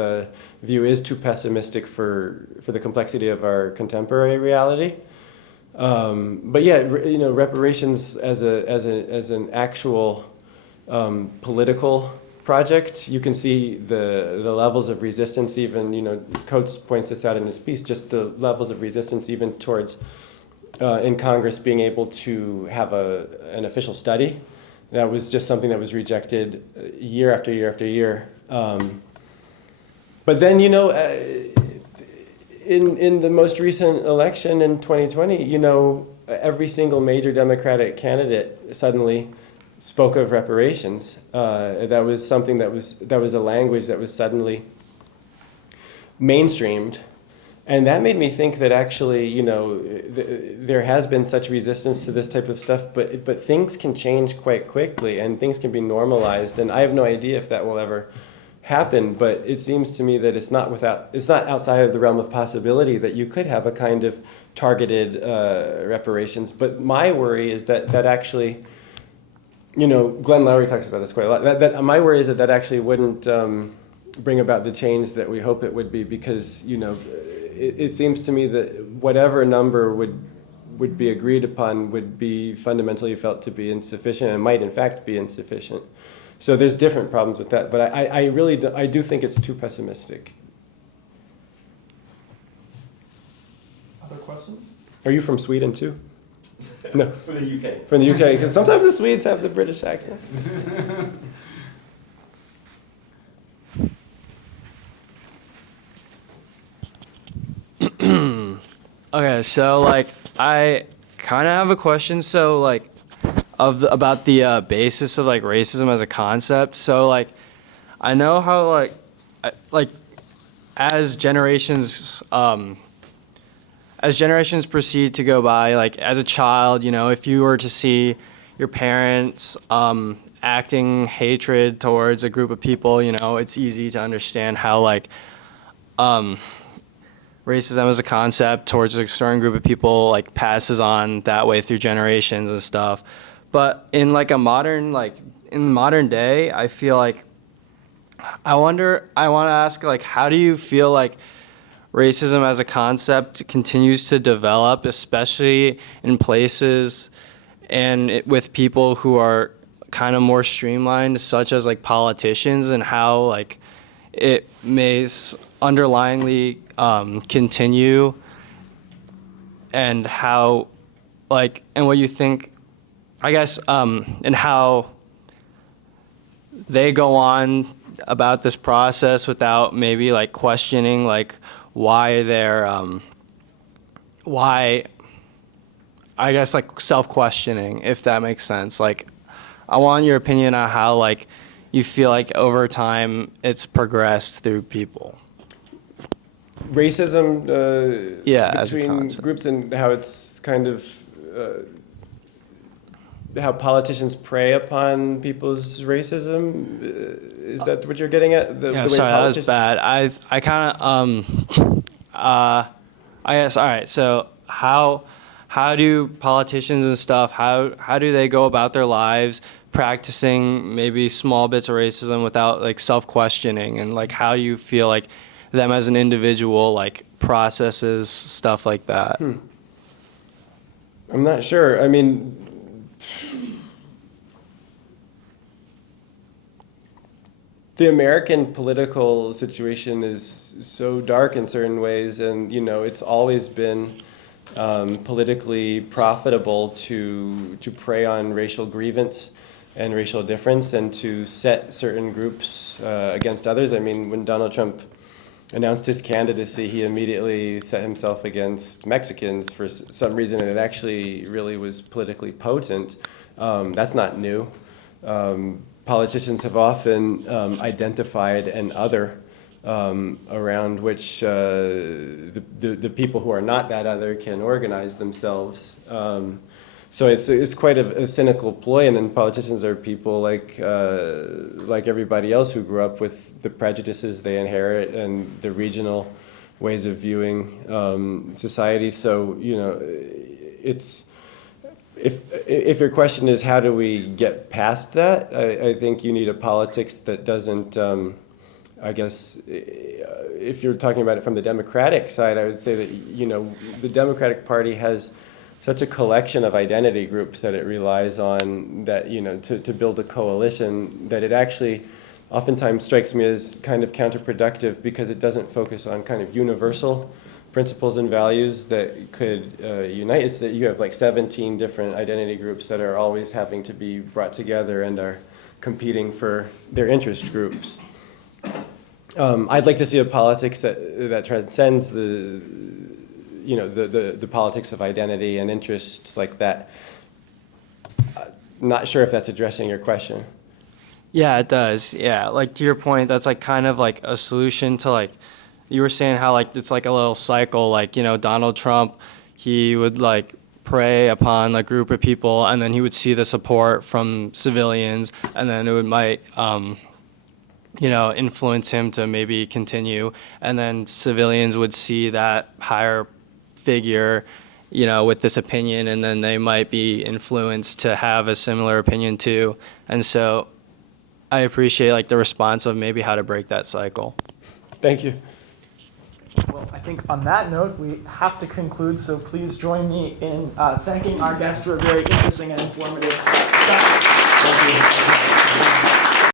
view is too pessimistic for the complexity of our contemporary reality. But yeah, reparations as an actual political project. You can see the levels of resistance, even, Coates points this out in his piece, just the levels of resistance even towards in Congress being able to have an official study. That was just something that was rejected year after year after year. But then, in the most recent election in 2020, every single major Democratic candidate suddenly spoke of reparations. That was something that was a language that was suddenly mainstreamed. And that made me think that actually, there has been such resistance to this type of stuff, but things can change quite quickly and things can be normalized. And I have no idea if that will ever happen, but it seems to me that it's not outside of the realm of possibility that you could have a kind of targeted reparations. But my worry is that actually, Glenn Lowry talks about this quite a lot. That my worry is that actually wouldn't bring about the change that we hope it would be, because it seems to me that whatever number would be agreed upon would be fundamentally felt to be insufficient, and might in fact be insufficient. So there's different problems with that, but I do think it's too pessimistic. Other questions? Are you from Sweden too? No. From the UK. From the UK, because sometimes the Swedes have the British accent. Okay, so I kind of have a question. So about the basis of racism as a concept. So I know how as generations proceed to go by, as a child, if you were to see your parents acting hatred towards a group of people, it's easy to understand how racism as a concept towards a certain group of people passes on that way through generations and stuff. But in in modern day, I feel I want to ask how do you feel racism as a concept continues to develop, especially in places and with people who are kind of more streamlined, such as politicians, and how it may underlyingly continue, and how and what you think, I guess, and how they go on about this process without maybe questioning why they're why, I guess, self-questioning, if that makes sense. I want your opinion on how you feel over time it's progressed through people. Racism as a between concept. groups, and how it's kind of how politicians prey upon people's racism. Is that what you're getting at? The way Sorry, that was bad. I kind of I guess, all right. So how do politicians and stuff, how do they go about their lives practicing maybe small bits of racism without self-questioning, and how do you feel them as an individual processes stuff like that? I'm not sure. I mean, the American political situation is so dark in certain ways, and it's always been politically profitable to prey on racial grievance and racial difference, and to set certain groups against others. I mean, when Donald Trump announced his candidacy, he immediately set himself against Mexicans for some reason, and it actually really was politically potent. That's not new. Politicians have often identified an other around which the people who are not that other can organize themselves. So it's quite a cynical ploy, and then politicians are people like everybody else who grew up with the prejudices they inherit and the regional ways of viewing society. So it's if your question is how do we get past that, I think you need a politics that doesn't. I guess if you're talking about it from the Democratic side, I would say that the Democratic Party has such a collection of identity groups that it relies on, that to build a coalition, that it actually oftentimes strikes me as kind of counterproductive because it doesn't focus on kind of universal principles and values that could unite. It's that you have like 17 different identity groups that are always having to be brought together and are competing for their interest groups. I'd like to see a politics that transcends the politics of identity and interests like that. Not sure if that's addressing your question. Yeah, it does. Yeah, like to your point, that's like kind of like a solution to like, you were saying how like it's like a little cycle, like, you know, Donald Trump, he would like prey upon a group of people and then he would see the support from civilians and then it might, influence him to maybe continue. And then civilians would see that higher figure, with this opinion and then they might be influenced to have a similar opinion too. And so I appreciate like the response of maybe how to break that cycle. Thank you. Well, I think on that note, we have to conclude, so please join me in thanking our guests for a very interesting and informative session. Thank you.